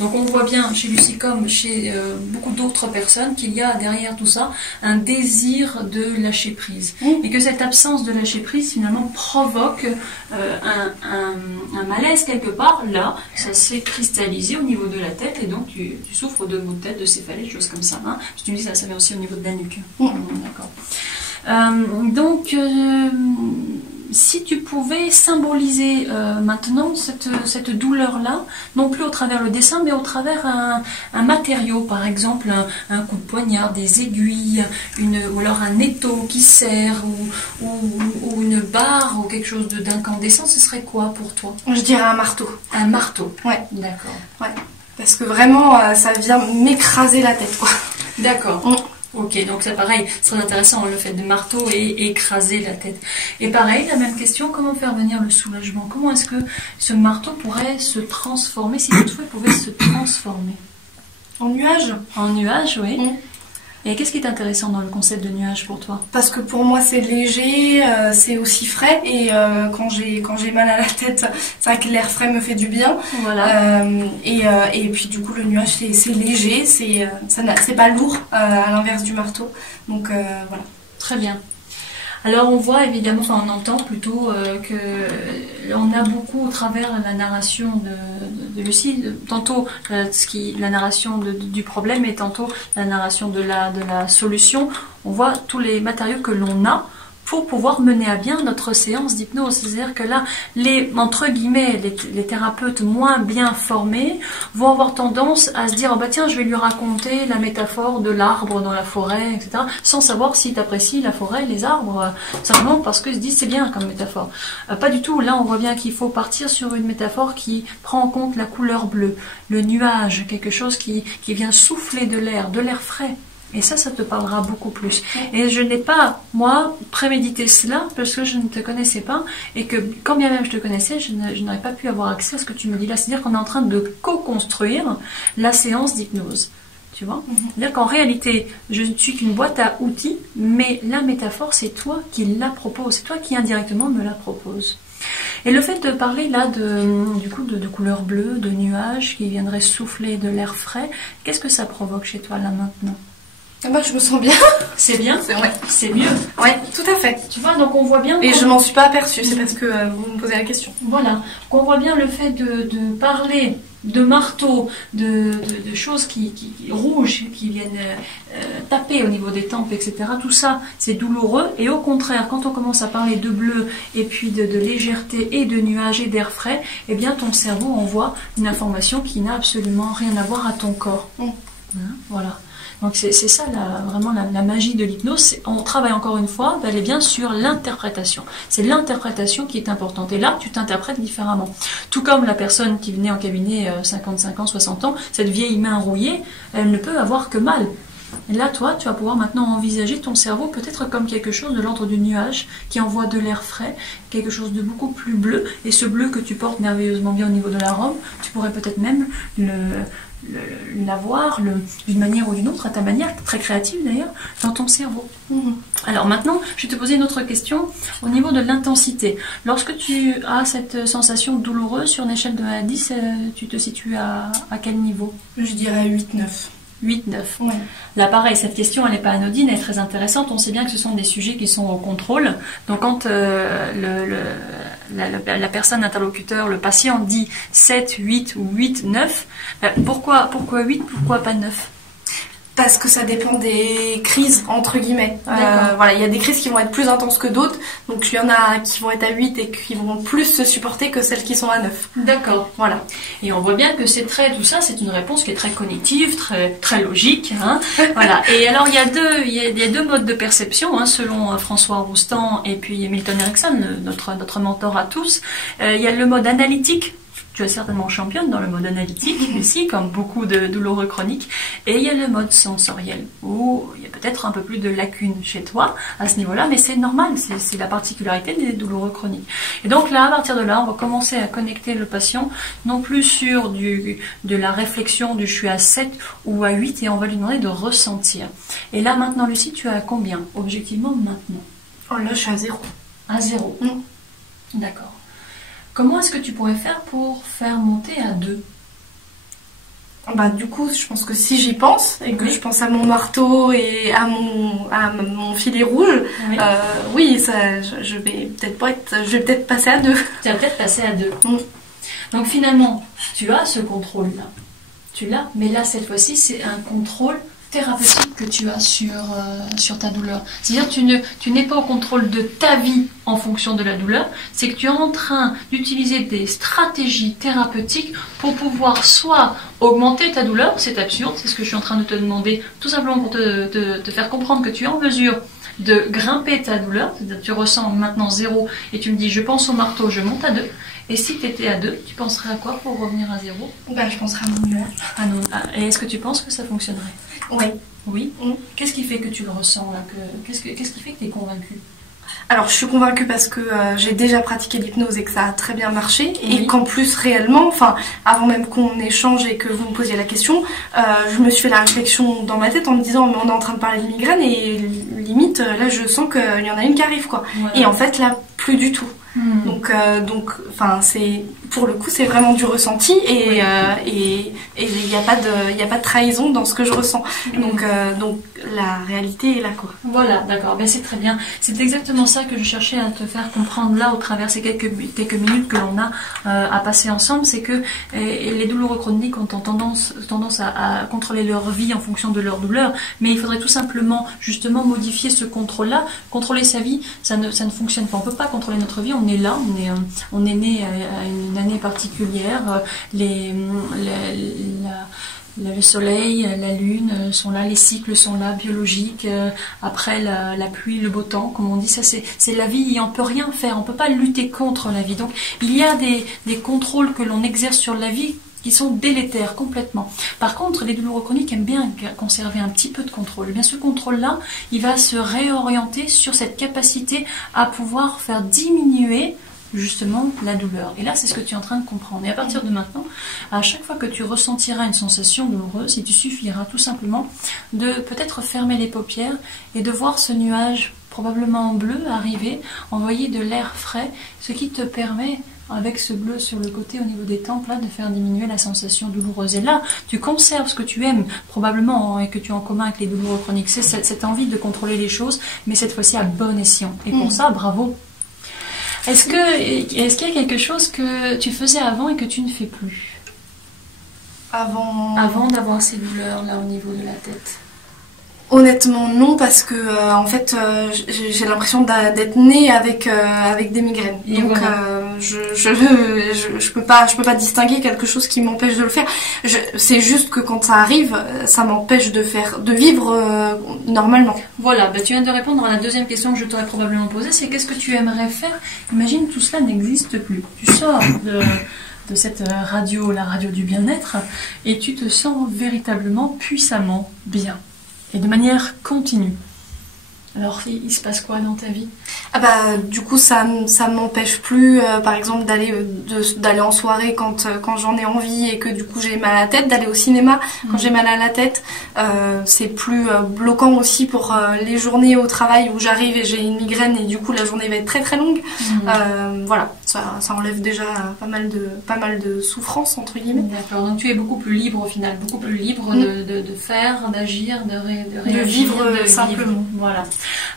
Donc on voit bien chez Lucie comme chez beaucoup d'autres personnes qu'il y a derrière tout ça un désir de lâcher prise. Et que cette absence de lâcher prise finalement provoque un malaise quelque part. Là, ça s'est cristallisé au niveau de la tête et donc tu souffres de maux de tête, de céphalée, des choses comme ça. Hein. Tu me dis ça vient aussi au niveau de la nuque. D'accord. Donc... si tu pouvais symboliser maintenant cette douleur-là, non plus au travers le dessin, mais au travers un matériau, par exemple un coup de poignard, des aiguilles, ou alors un étau qui serre, ou une barre, ou quelque chose d'incandescent, ce serait quoi pour toi? Je dirais un marteau. Un marteau? Ouais. D'accord. Ouais. Parce que vraiment, ça vient m'écraser la tête, quoi. D'accord. Ok, donc c'est pareil, c'est très intéressant le fait de marteau et écraser la tête. Et pareil, la même question, comment faire venir le soulagement? Comment est-ce que ce marteau pourrait se transformer, si toutefois il pouvait se transformer? En nuage. En nuage, oui. Et qu'est-ce qui est intéressant dans le concept de nuage pour toi? Parce que pour moi c'est léger, c'est aussi frais et quand j'ai mal à la tête, c'est vrai que l'air frais me fait du bien. Voilà. Et puis du coup le nuage c'est léger, c'est pas lourd à l'inverse du marteau. Donc voilà. Très bien. Alors on voit évidemment, enfin on entend plutôt que on a beaucoup au travers la narration de Lucie, tantôt la narration du problème et tantôt la narration de la solution. On voit tous les matériaux que l'on a pour pouvoir mener à bien notre séance d'hypnose. C'est-à-dire que là, entre guillemets, les thérapeutes moins bien formés vont avoir tendance à se dire oh bah tiens, je vais lui raconter la métaphore de l'arbre dans la forêt, etc. sans savoir si tu apprécies la forêt, les arbres, simplement parce qu'ils se disent c'est bien comme métaphore. Pas du tout. Là, on voit bien qu'il faut partir sur une métaphore qui prend en compte la couleur bleue, le nuage, quelque chose qui vient souffler de l'air frais. Et ça te parlera beaucoup plus. Et je n'ai pas, moi, prémédité cela parce que je ne te connaissais pas et que, quand bien même je te connaissais, je n'aurais pas pu avoir accès à ce que tu me dis là. C'est-à-dire qu'on est en train de co-construire la séance d'hypnose. Tu vois? C'est-à-dire qu'en réalité, je ne suis qu'une boîte à outils, mais la métaphore, c'est toi qui la propose. C'est toi qui indirectement me la propose. Et le fait de parler là du coup de couleur bleue, de nuages qui viendraient souffler de l'air frais, qu'est-ce que ça provoque chez toi là maintenant? Bah, je me sens bien. C'est bien? Ouais. C'est mieux? Ouais, tout à fait. Tu vois, donc on voit bien... Et je m'en suis pas aperçue, c'est parce que vous me posez la question. Voilà. Donc on voit bien le fait de parler de marteau, de choses rouges qui viennent taper au niveau des tempes, etc. Tout ça, c'est douloureux. Et au contraire, quand on commence à parler de bleu et puis de légèreté et de nuages et d'air frais, eh bien ton cerveau envoie une information qui n'a absolument rien à voir à ton corps. Voilà. Donc c'est ça vraiment la magie de l'hypnose. On travaille encore une fois bel et bien sur l'interprétation. C'est l'interprétation qui est importante. Et là, tu t'interprètes différemment. Tout comme la personne qui venait en cabinet 55 ans, 60 ans, cette vieille main rouillée, elle ne peut avoir que mal. Et là, toi, tu vas pouvoir maintenant envisager ton cerveau peut-être comme quelque chose de l'ordre du nuage qui envoie de l'air frais, quelque chose de beaucoup plus bleu. Et ce bleu que tu portes merveilleusement bien au niveau de l'arôme, tu pourrais peut-être même l'avoir d'une manière ou d'une autre, à ta manière, très créative d'ailleurs, dans ton cerveau. Alors maintenant, je vais te poser une autre question au niveau de l'intensité. Lorsque tu as cette sensation douloureuse sur une échelle de 1 à 10, tu te situes à quel niveau? Je dirais 8-9. 8-9. Ouais. Là, pareil, cette question, elle n'est pas anodine, elle est très intéressante. On sait bien que ce sont des sujets qui sont au contrôle. Donc, quand la personne interlocuteur, le patient, dit 7, 8 ou 8, 9, pourquoi 8, pourquoi pas 9? Parce que ça dépend des crises, entre guillemets. Voilà, il y a des crises qui vont être plus intenses que d'autres. Donc, il y en a qui vont être à 8 et qui vont plus se supporter que celles qui sont à 9. D'accord. Voilà. Et on voit bien que tout ça, c'est une réponse qui est très cognitive, très logique. Hein. Voilà. Et alors, il y a deux modes de perception, hein, selon François Roustan et puis Milton Erickson, notre mentor à tous. Il y a le mode analytique. Tu es certainement championne dans le mode analytique ici, comme beaucoup de douloureux chroniques. Et il y a le mode sensoriel, où il y a peut-être un peu plus de lacunes chez toi à ce niveau-là, mais c'est normal, c'est la particularité des douloureux chroniques. Et donc là, à partir de là, on va commencer à connecter le patient, non plus sur de la réflexion du je suis à 7 ou à 8, et on va lui demander de ressentir. Et là, maintenant, Lucie, tu es à combien, objectivement, maintenant? Oh là, je suis à 0. À 0. D'accord. Comment est-ce que tu pourrais faire pour faire monter à 2? Bah, du coup, je pense que si j'y pense, et que je pense à mon marteau et à mon filet rouge, oui, je vais peut-être passer à 2. Tu vas peut-être passer à 2. Donc finalement, tu as ce contrôle-là. Tu l'as, mais là, cette fois-ci, c'est un contrôle thérapeutique que tu as sur ta douleur. C'est-à-dire tu n'es pas au contrôle de ta vie en fonction de la douleur, c'est que tu es en train d'utiliser des stratégies thérapeutiques pour pouvoir soit augmenter ta douleur, c'est absurde, c'est ce que je suis en train de te demander, tout simplement pour te faire comprendre que tu es en mesure de grimper ta douleur, c'est-à-dire tu ressens maintenant 0 et tu me dis je pense au marteau, je monte à 2. Et si tu étais à 2, tu penserais à quoi pour revenir à 0? Bah, je penserais à mon nuage. Et est-ce que tu penses que ça fonctionnerait? Oui. Oui. Qu'est-ce qui fait que tu le ressens là? Qu'est-ce qui fait que tu es convaincue? Alors, je suis convaincue parce que j'ai déjà pratiqué l'hypnose et que ça a très bien marché. Et qu'en plus, réellement, avant même qu'on échange et que vous me posiez la question, je me suis fait la réflexion dans ma tête en me disant, mais on est en train de parler de migraine et limite, là, je sens qu'il y en a une qui arrive, quoi. Voilà. Et en fait, là, plus du tout. Donc, c'est pour le coup, c'est vraiment du ressenti et il n'y a pas de trahison dans ce que je ressens. Donc la réalité est là, quoi. Voilà, d'accord. Ben c'est très bien. C'est exactement ça que je cherchais à te faire comprendre là au travers ces quelques minutes que l'on a à passer ensemble, c'est que les douloureux chroniques ont tendance à contrôler leur vie en fonction de leur douleur, mais il faudrait tout simplement justement modifier ce contrôle-là. Contrôler sa vie, ça ne fonctionne pas. On ne peut pas contrôler notre vie. On est là, on est né à une année particulière. Le soleil, la lune sont là, les cycles sont là, biologiques. Après la pluie, le beau temps, comme on dit, ça c'est la vie et on peut rien faire. On peut pas lutter contre la vie. Donc il y a des contrôles que l'on exerce sur la vie qui sont délétères complètement. Par contre, les douloureux chroniques aiment bien conserver un petit peu de contrôle. Et bien ce contrôle-là, il va se réorienter sur cette capacité à pouvoir faire diminuer justement la douleur. Et là, c'est ce que tu es en train de comprendre. Et à partir de maintenant, à chaque fois que tu ressentiras une sensation douloureuse, il te suffira tout simplement de peut-être fermer les paupières et de voir ce nuage probablement en bleu arriver, envoyer de l'air frais, ce qui te permet avec ce bleu sur le côté au niveau des tempes là, de faire diminuer la sensation douloureuse. Et là, tu conserves ce que tu aimes probablement et que tu as en commun avec les douloureux chroniques, c'est cette envie de contrôler les choses, mais cette fois-ci à bon escient. Et pour ça, bravo. Est-ce qu'il y a quelque chose que tu faisais avant et que tu ne fais plus? Avant d'avoir ces douleurs là au niveau de la tête? Honnêtement non, parce que en fait j'ai l'impression d'être née avec des migraines. Et donc voilà. Je peux pas distinguer quelque chose qui m'empêche de le faire. C'est juste que quand ça arrive, ça m'empêche de vivre normalement. Voilà, bah, tu viens de répondre à la deuxième question que je t'aurais probablement posée, c'est qu'est-ce que tu aimerais faire? Imagine tout cela n'existe plus. Tu sors de cette radio, la radio du bien-être, et tu te sens véritablement puissamment bien. et de manière continue. Alors, il se passe quoi dans ta vie? Ah bah, du coup, ça m'empêche plus, par exemple, d'aller en soirée quand j'en ai envie et que du coup j'ai mal à la tête, d'aller au cinéma quand j'ai mal à la tête. C'est plus bloquant aussi pour les journées au travail où j'arrive et j'ai une migraine et du coup la journée va être très très longue. Voilà, ça enlève déjà pas mal de souffrance entre guillemets. D'accord, donc tu es beaucoup plus libre au final, beaucoup plus libre de faire, d'agir, de réagir, de vivre simplement. Voilà.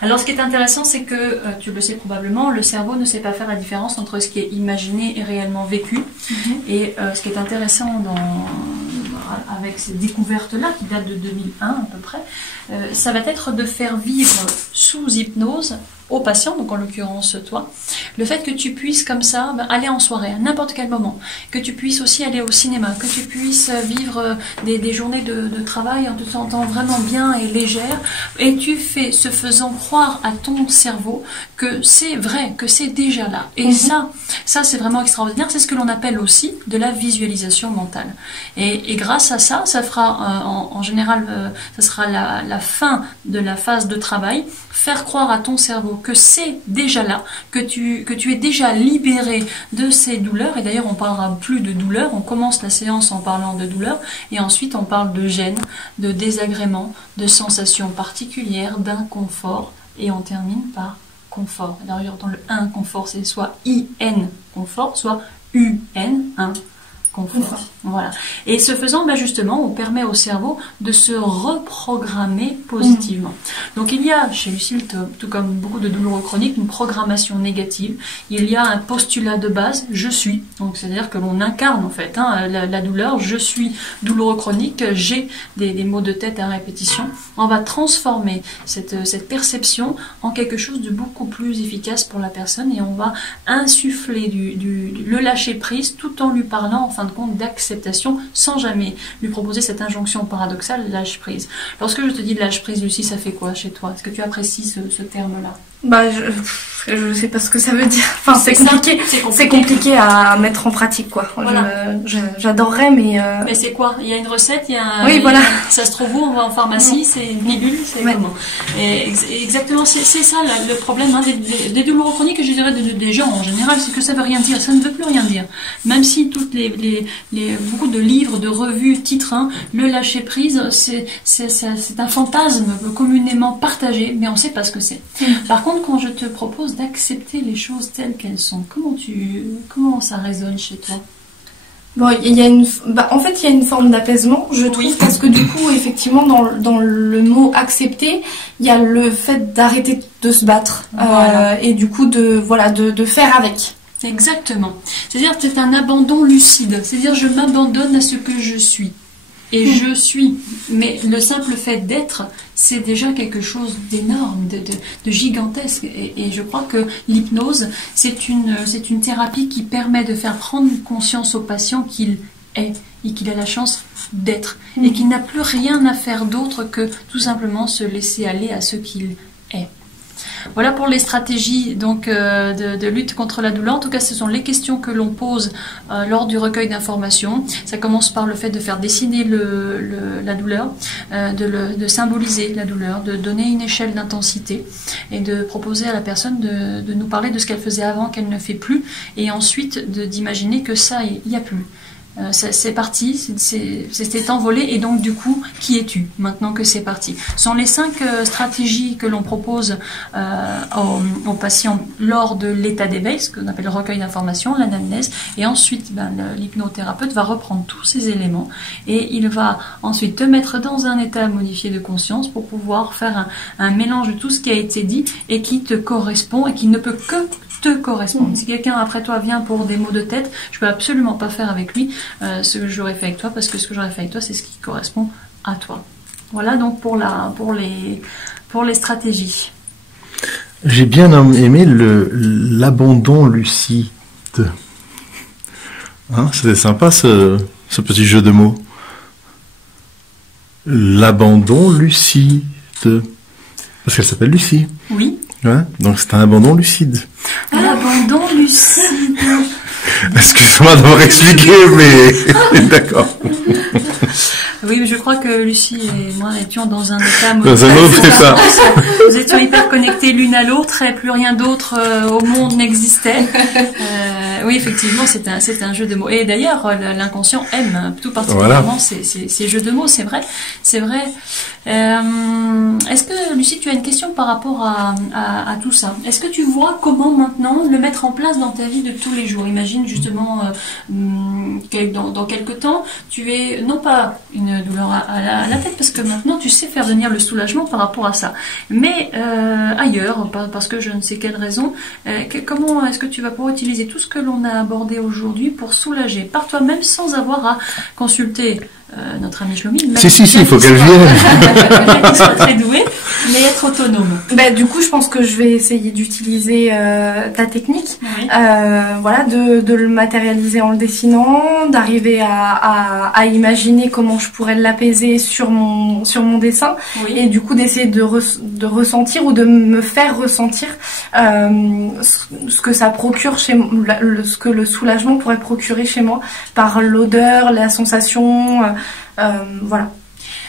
Alors ce qui est intéressant, c'est que, tu le sais probablement, le cerveau ne sait pas faire la différence entre ce qui est imaginé et réellement vécu. Et ce qui est intéressant avec ces découvertes-là, qui datent de 2001 à peu près, ça va être de faire vivre sous hypnose au patient, donc en l'occurrence toi, le fait que tu puisses comme ça aller en soirée à n'importe quel moment, que tu puisses aussi aller au cinéma, que tu puisses vivre des journées de travail en te sentant vraiment bien et légère, et tu fais, se faisant croire à ton cerveau que c'est vrai, que c'est déjà là. Et ça c'est vraiment extraordinaire, c'est ce que l'on appelle aussi de la visualisation mentale. Et grâce à ça, ça fera en général, ça sera la fin de la phase de travail, faire croire à ton cerveau que c'est déjà là, que tu es déjà libéré de ces douleurs. Et d'ailleurs, on parlera plus de douleur. On commence la séance en parlant de douleur. Et ensuite, on parle de gêne, de désagrément, de sensations particulières, d'inconfort. Et on termine par confort. D'ailleurs, dans le 1, confort, c'est soit IN, confort, soit UN, 1. Confort. Voilà. Et ce faisant, justement, on permet au cerveau de se reprogrammer positivement. Donc il y a chez Lucille, tout comme beaucoup de douloureux chroniques, une programmation négative. Il y a un postulat de base, je suis. Donc c'est-à-dire que l'on incarne en fait la douleur. Je suis douloureux chronique, j'ai des maux de tête à répétition. On va transformer cette perception en quelque chose de beaucoup plus efficace pour la personne et on va insuffler le lâcher prise tout en lui parlant en fin de compte d'acceptation sans jamais lui proposer cette injonction paradoxale, lâche prise. Lorsque je te dis lâche prise, Lucie, ça fait quoi chez toi? Est-ce que tu apprécies ce terme-là? Bah, je sais pas ce que ça veut dire. Enfin, c'est compliqué à mettre en pratique, quoi. Voilà. J'adorerais, mais. Mais c'est quoi? Il y a une recette, Oui, voilà. Ça se trouve où? On va en pharmacie, c'est une pilule, c'est comment? Et exactement, c'est ça le problème des douleurs chroniques, je dirais des gens en général, c'est que ça veut rien dire. Ça ne veut plus rien dire. Même si toutes beaucoup de livres, de revues, titres, le lâcher prise, c'est un fantasme communément partagé, mais on ne sait pas ce que c'est. Par contre, quand je te propose d'accepter les choses telles qu'elles sont, comment ça résonne chez toi? Bon, en fait, il y a une forme d'apaisement, je trouve, parce que du coup, effectivement, dans le mot accepter, il y a le fait d'arrêter de se battre, et du coup, de faire avec. Exactement. C'est-à-dire, c'est un abandon lucide. C'est-à-dire, je m'abandonne à ce que je suis. Et je suis. Mais le simple fait d'être, c'est déjà quelque chose d'énorme, de gigantesque. Et je crois que l'hypnose, c'est une thérapie qui permet de faire prendre conscience au patient qu'il est et qu'il a la chance d'être. Et qu'il n'a plus rien à faire d'autre que tout simplement se laisser aller à ce qu'il est. Voilà pour les stratégies donc, de lutte contre la douleur. En tout cas, ce sont les questions que l'on pose lors du recueil d'informations. Ça commence par le fait de faire dessiner la douleur, de symboliser la douleur, de donner une échelle d'intensité et de proposer à la personne de nous parler de ce qu'elle faisait avant qu'elle ne fait plus et ensuite d'imaginer que ça, il n'y a plus. C'est parti, c'est envolé et donc du coup, qui es-tu maintenant que c'est parti? Ce sont les 5 stratégies que l'on propose aux patients lors de l'état d'éveil, ce qu'on appelle le recueil d'informations, l'anamnèse, et ensuite l'hypnothérapeute va reprendre tous ces éléments et il va ensuite te mettre dans un état modifié de conscience pour pouvoir faire un mélange de tout ce qui a été dit et qui te correspond et qui ne peut que te correspondre. Si quelqu'un après toi vient pour des maux de tête, je peux absolument pas faire avec lui ce que j'aurais fait avec toi parce que ce que j'aurais fait avec toi, c'est ce qui correspond à toi. Voilà donc pour les stratégies. J'ai bien aimé l'abandon lucide. C'était sympa ce petit jeu de mots. L'abandon lucide. Parce qu'elle s'appelle Lucie. Oui. Ouais, donc c'est un abandon lucide. L'abandon lucide. Excuse-moi d'avoir expliqué, mais d'accord. Oui, mais je crois que Lucie et moi étions dans un état dans un autre état. Nous étions hyper connectés l'une à l'autre et plus rien d'autre au monde n'existait. Oui, effectivement, c'est un jeu de mots. Et d'ailleurs, l'inconscient aime tout particulièrement ces jeux de mots, c'est vrai. C'est vrai. Est-ce que, Lucie, tu as une question par rapport à tout ça? Est-ce que tu vois comment maintenant le mettre en place dans ta vie de tous les jours? Imagine justement dans quelques temps, tu es non pas une douleur à la tête, parce que maintenant tu sais faire venir le soulagement par rapport à ça, mais ailleurs, parce que je ne sais quelle raison, comment est-ce que tu vas pouvoir utiliser tout ce que l'on a abordé aujourd'hui pour soulager par toi-même sans avoir à consulter notre amie Shlomi? Si, il faut qu'elle vienne. Qu'elle soit très douée, mais être autonome. Du coup, je pense que je vais essayer d'utiliser ta technique, Oui. voilà, de le matérialiser en le dessinant, d'arriver à imaginer comment je pourrais l'apaiser sur mon dessin, Oui. et du coup d'essayer de ressentir ou de me faire ressentir ce que ça procure chez moi, ce que le soulagement pourrait procurer chez moi par l'odeur, la sensation, voilà.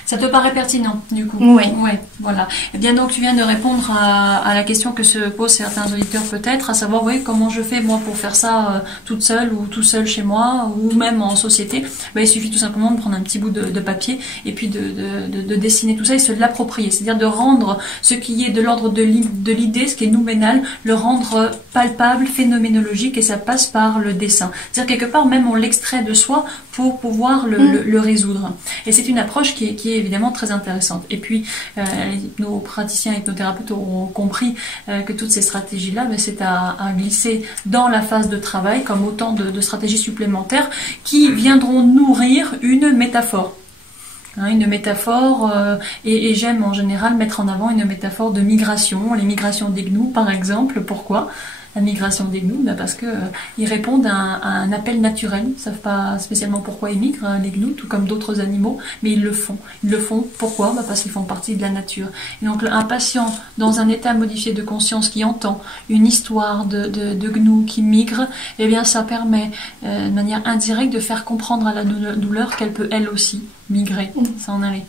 Ça te paraît pertinent, du coup? Oui. Ouais, voilà. Eh bien, donc, tu viens de répondre à la question que se posent certains auditeurs peut-être, à savoir, oui, comment je fais, moi, pour faire ça toute seule ou tout seul chez moi, ou même en société. Il suffit tout simplement de prendre un petit bout de papier et puis de dessiner tout ça et se l'approprier. C'est-à-dire de rendre ce qui est de l'ordre de l'idée, ce qui est nouménal, le rendre palpable, phénoménologique, et ça passe par le dessin. C'est-à-dire, quelque part, même on l'extrait de soi pour pouvoir le résoudre. Et c'est une approche qui est évidemment très intéressante. Et puis, nos praticiens et hypnothérapeutes auront compris que toutes ces stratégies-là, c'est à glisser dans la phase de travail comme autant de stratégies supplémentaires qui viendront nourrir une métaphore. Une métaphore, et j'aime en général mettre en avant une métaphore de migration, les migrations des gnous par exemple. Pourquoi la migration des gnous? Parce que ils répondent à un appel naturel. Ils ne savent pas spécialement pourquoi ils migrent, les gnous, tout comme d'autres animaux, mais ils le font. Ils le font pourquoi? Parce qu'ils font partie de la nature. Et donc un patient dans un état modifié de conscience qui entend une histoire de gnous qui migrent, eh bien ça permet de manière indirecte de faire comprendre à la douleur qu'elle peut elle aussi migrer, s'en aller.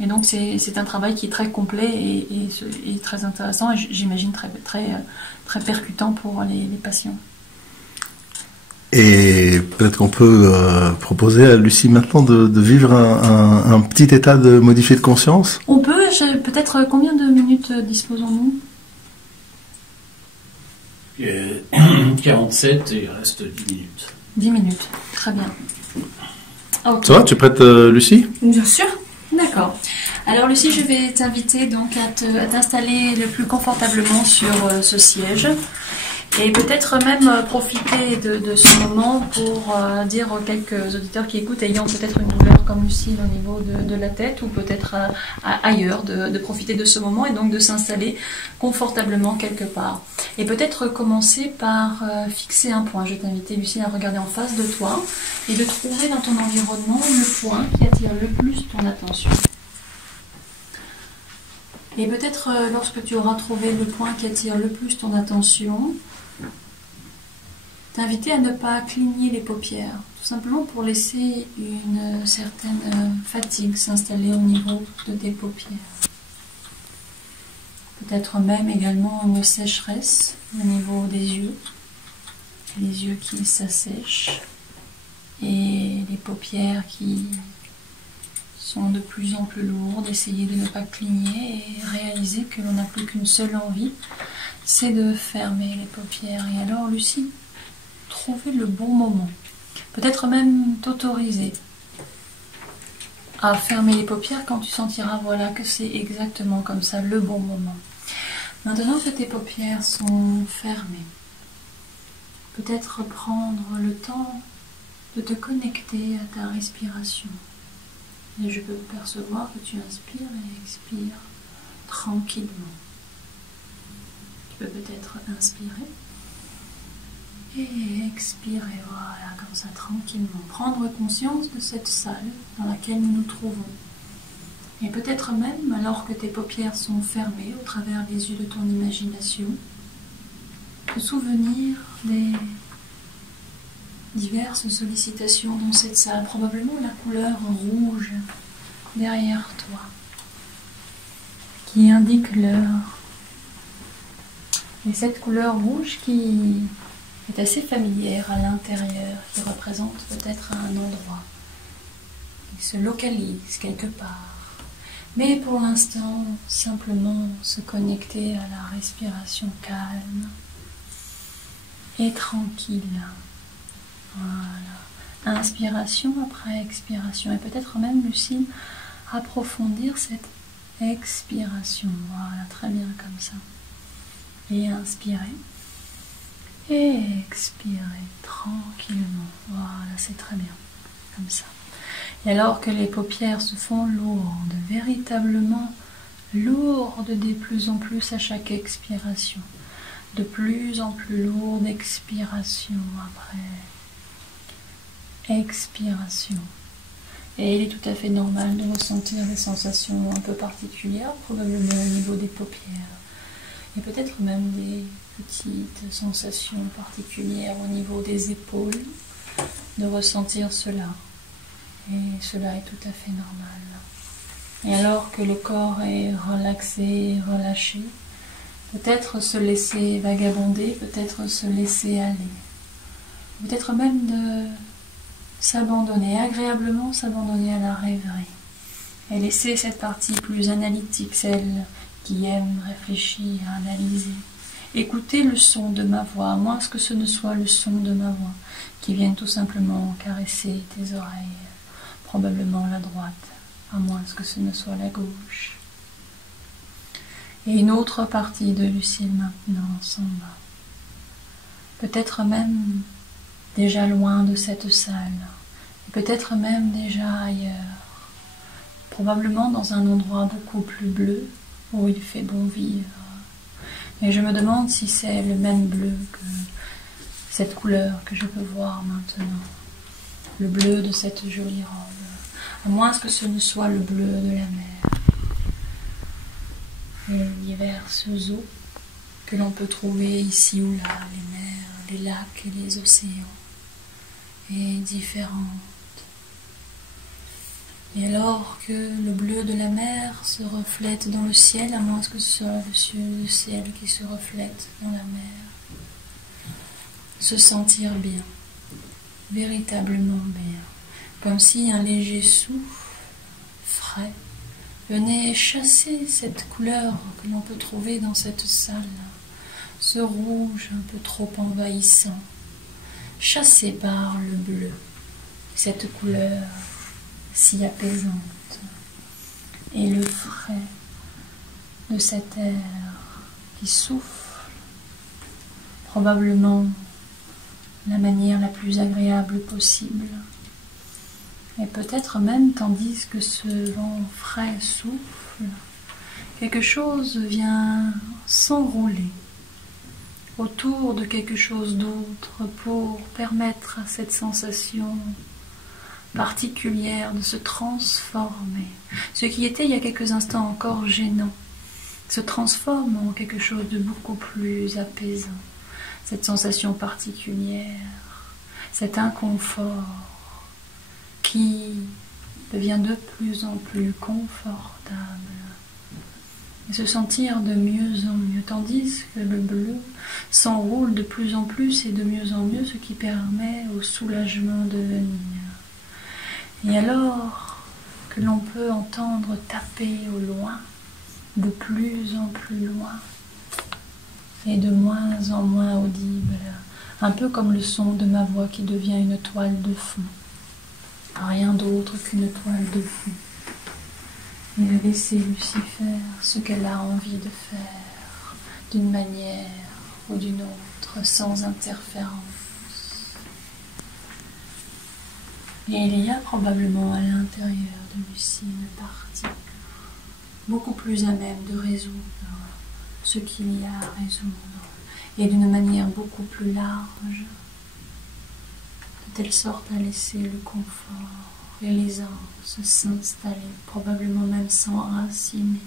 Et donc c'est un travail qui est très complet et très intéressant, et j'imagine très percutant pour les patients. Et peut-être qu'on peut proposer à Lucie maintenant de vivre un petit état de modifié de conscience. On peut, peut-être combien de minutes disposons-nous? 47 et il reste 10 minutes. 10 minutes, très bien. Okay. Ça va, tu es prête, Lucie? Bien sûr. D'accord. Alors Lucie, je vais t'inviter donc à t'installer le plus confortablement sur ce siège, et peut-être même profiter de ce moment pour dire aux quelques auditeurs qui écoutent, ayant peut-être une douleur comme Lucie au niveau de la tête, ou peut-être ailleurs, de profiter de ce moment et donc de s'installer confortablement quelque part. Et peut-être commencer par fixer un point. Je vais t'inviter, Lucie, à regarder en face de toi et de trouver dans ton environnement le point qui attire le plus ton attention. Et peut-être lorsque tu auras trouvé le point qui attire le plus ton attention, t'inviter à ne pas cligner les paupières, tout simplement pour laisser une certaine fatigue s'installer au niveau de tes paupières. Peut-être même également une sécheresse au niveau des yeux, les yeux qui s'assèchent et les paupières qui sont de plus en plus lourdes. Essayez de ne pas cligner et réaliser que l'on n'a plus qu'une seule envie, c'est de fermer les paupières. Et alors Lucie, trouver le bon moment, peut-être même t'autoriser à fermer les paupières quand tu sentiras que c'est exactement comme ça, le bon moment. Maintenant que tes paupières sont fermées, peut-être prendre le temps de te connecter à ta respiration. Et je peux percevoir que tu inspires et expires tranquillement. Tu peux peut-être inspirer et expirer, voilà, comme ça, tranquillement. Prendre conscience de cette salle dans laquelle nous nous trouvons. Et peut-être même, alors que tes paupières sont fermées au travers des yeux de ton imagination, te souvenir des diverses sollicitations dans cette salle. Probablement la couleur rouge derrière toi qui indique l'heure. Et cette couleur rouge qui est assez familière à l'intérieur, qui représente peut-être un endroit, qui se localise quelque part. Mais pour l'instant, simplement se connecter à la respiration calme et tranquille. Voilà. Inspiration après expiration. Et peut-être même, Lucie, approfondir cette expiration. Voilà, très bien comme ça. Et inspirer. Et expirer tranquillement. Voilà, c'est très bien. Comme ça. Et alors que les paupières se font lourdes, véritablement lourdes de plus en plus à chaque expiration. De plus en plus lourde expiration après expiration. Et il est tout à fait normal de ressentir des sensations un peu particulières, probablement au niveau des paupières. Et peut-être même des petites sensations particulières au niveau des épaules, de ressentir cela. Et cela est tout à fait normal. Et alors que le corps est relaxé, relâché, peut-être se laisser vagabonder, peut-être se laisser aller. Peut-être même de s'abandonner, agréablement s'abandonner à la rêverie. Et laisser cette partie plus analytique, celle qui aime réfléchir, analyser. Écouter le son de ma voix, à moins que ce ne soit le son de ma voix, qui vienne tout simplement caresser tes oreilles, probablement la droite, à moins que ce ne soit la gauche. Et une autre partie de Lucille maintenant s'en va. Peut-être même déjà loin de cette salle, peut-être même déjà ailleurs, probablement dans un endroit beaucoup plus bleu, où il fait bon vivre. Et je me demande si c'est le même bleu que cette couleur que je peux voir maintenant, le bleu de cette jolie robe, à moins que ce ne soit le bleu de la mer. Et diverses eaux que l'on peut trouver ici ou là, les mers, les lacs et les océans, et différentes. Et alors que le bleu de la mer se reflète dans le ciel, à moins que ce soit le ciel qui se reflète dans la mer, se sentir bien, véritablement bien, comme si un léger souffle frais venait chasser cette couleur que l'on peut trouver dans cette salle, ce rouge un peu trop envahissant, chassé par le bleu, cette couleur si apaisante, et le frais de cet air qui souffle, probablement de la manière la plus agréable possible. Et peut-être même, tandis que ce vent frais souffle, quelque chose vient s'enrouler autour de quelque chose d'autre pour permettre à cette sensation particulière de se transformer. Ce qui était il y a quelques instants encore gênant se transforme en quelque chose de beaucoup plus apaisant. Cette sensation particulière, cet inconfort qui devient de plus en plus confortable et se sentir de mieux en mieux, tandis que le bleu s'enroule de plus en plus et de mieux en mieux, ce qui permet au soulagement de venir. Et alors que l'on peut entendre taper au loin, de plus en plus loin, et de moins en moins audible, un peu comme le son de ma voix qui devient une toile de fond, rien d'autre qu'une toile de fond. Et laisser Lucie faire ce qu'elle a envie de faire, d'une manière ou d'une autre, sans interférence. Et il y a probablement à l'intérieur de Lucie une partie beaucoup plus à même de résoudre ce qu'il y a à résoudre, et d'une manière beaucoup plus large, de telle sorte à laisser le confort et l'aisance s'installer, probablement même s'enraciner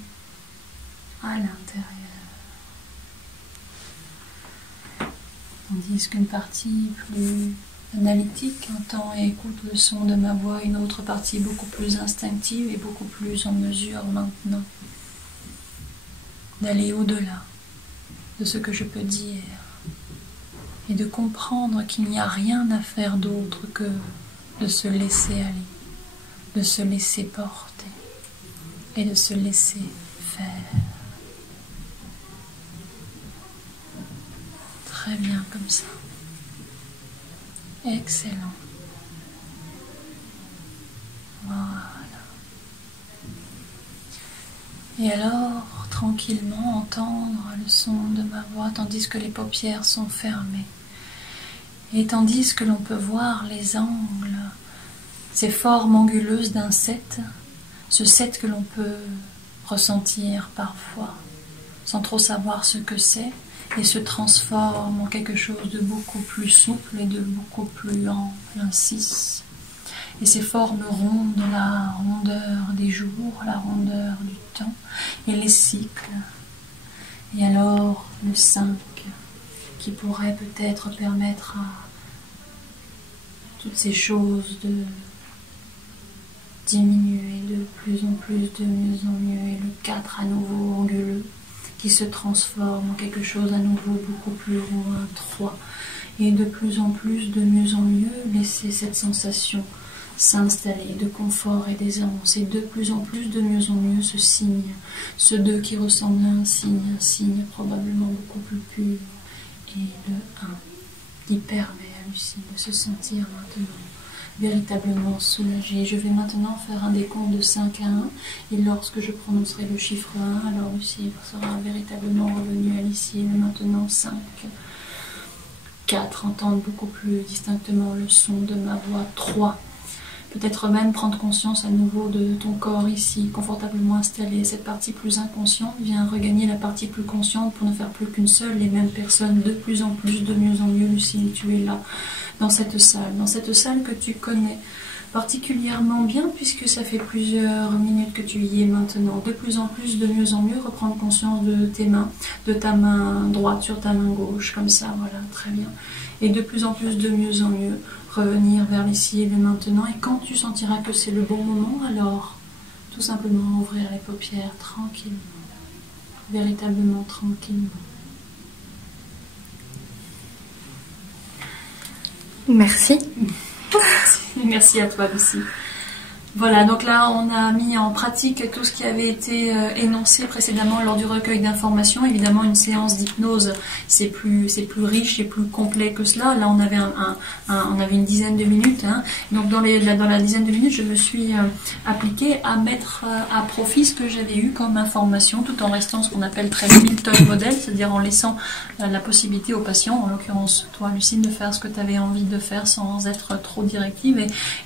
à l'intérieur. Tandis qu'une partie plus analytique, entend et écoute le son de ma voix, une autre partie beaucoup plus instinctive et beaucoup plus en mesure maintenant d'aller au-delà de ce que je peux dire et de comprendre qu'il n'y a rien à faire d'autre que de se laisser aller, de se laisser porter et de se laisser faire. Très bien comme ça. Excellent. Voilà. Et alors, tranquillement, entendre le son de ma voix tandis que les paupières sont fermées. Et tandis que l'on peut voir les angles, ces formes anguleuses d'un 7, ce 7 que l'on peut ressentir parfois, sans trop savoir ce que c'est, et se transforme en quelque chose de beaucoup plus souple et de beaucoup plus ample, un 6. Et ces formes rondes, la rondeur des jours, la rondeur du temps, et les cycles. Et alors le 5, qui pourrait peut-être permettre à toutes ces choses de diminuer de plus en plus, de mieux en mieux, et le 4 à nouveau anguleux, qui se transforme en quelque chose à nouveau beaucoup plus rond, un 3, et de plus en plus, de mieux en mieux, laisser cette sensation s'installer de confort et d'aisance, et de plus en plus, de mieux en mieux, ce signe, ce 2 qui ressemble à un signe probablement beaucoup plus pur, et le 1 qui permet à Lucie de se sentir maintenant véritablement soulagée. Je vais maintenant faire un décompte de 5 à 1, et lorsque je prononcerai le chiffre 1, alors Lucie sera véritablement revenue à l'ici et maintenant. 5, 4, entendre beaucoup plus distinctement le son de ma voix. 3, peut-être même prendre conscience à nouveau de ton corps ici, confortablement installé. Cette partie plus inconsciente vient regagner la partie plus consciente pour ne faire plus qu'une seule et même personne, de plus en plus, de mieux en mieux. Lucie, tu es là, dans cette salle que tu connais particulièrement bien, puisque ça fait plusieurs minutes que tu y es maintenant. De plus en plus, de mieux en mieux, reprendre conscience de tes mains, de ta main droite sur ta main gauche, comme ça, voilà, très bien. Et de plus en plus, de mieux en mieux, revenir vers l'ici et le maintenant. Et quand tu sentiras que c'est le bon moment, alors tout simplement ouvrir les paupières tranquillement, véritablement tranquillement. Merci. Merci à toi aussi. Voilà, donc là on a mis en pratique tout ce qui avait été énoncé précédemment lors du recueil d'informations. Évidemment, une séance d'hypnose, c'est plus riche et plus complet que cela. Là on avait on avait une dizaine de minutes, hein. Donc dans la dizaine de minutes, je me suis appliquée à mettre à profit ce que j'avais eu comme information, tout en restant ce qu'on appelle très Milton modèle, c'est-à-dire en laissant la possibilité aux patients, en l'occurrence toi Lucine, de faire ce que tu avais envie de faire sans être trop directive,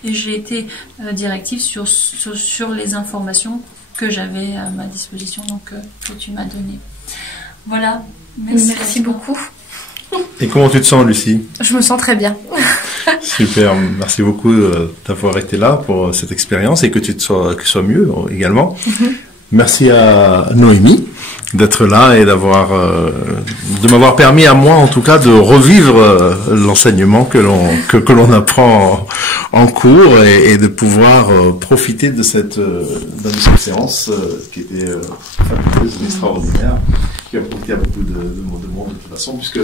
et j'ai été directive sur les informations que j'avais à ma disposition, donc que tu m'as donné. Voilà, merci beaucoup. Et comment tu te sens, Lucie? Je me sens très bien. Super, merci beaucoup d'avoir été là pour cette expérience, et que tu sois mieux également. Merci à Noémie d'être là et de m'avoir permis à moi, en tout cas, de revivre l'enseignement que l'on apprend en cours, et de pouvoir profiter de cette séance qui était fabuleuse, extraordinaire, qui a profité à beaucoup de monde de toute façon, puisque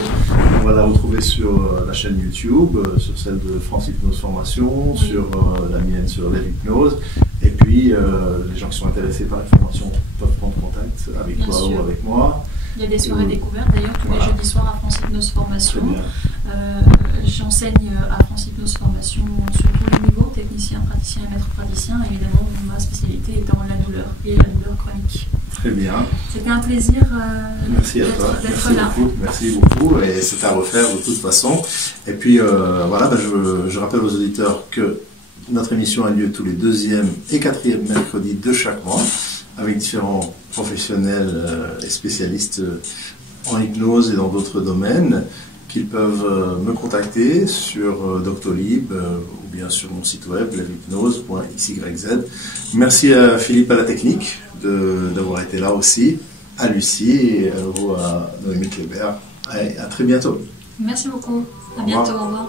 on va la retrouver sur la chaîne YouTube, sur celle de France Hypnose Formation, sur la mienne sur l'hypnose. Et puis, les gens qui sont intéressés par la formation peuvent prendre contact avec Bien toi sûr. ou avec moi. Il y a des soirées découvertes, d'ailleurs, tous les jeudis soirs à France Hypnose Formation. J'enseigne à France Hypnose Formation sur tous les niveaux, technicien, praticien et maître praticien. Évidemment, ma spécialité étant la douleur et la douleur chronique. Très bien. C'était un plaisir d'être là. Merci beaucoup. Et c'est à refaire de toute façon. Et puis, voilà, je rappelle aux auditeurs que notre émission a lieu tous les 2e et 4e mercredis de chaque mois, avec différents professionnels et spécialistes en hypnose et dans d'autres domaines, qu'ils peuvent me contacter sur Doctolib ou bien sur mon site web lèvehypnose.xyz. Merci à Philippe à la technique d'avoir été là aussi, à Lucie et à nouveau à Noémie Kléber. À très bientôt. Merci beaucoup. À bientôt. Au revoir.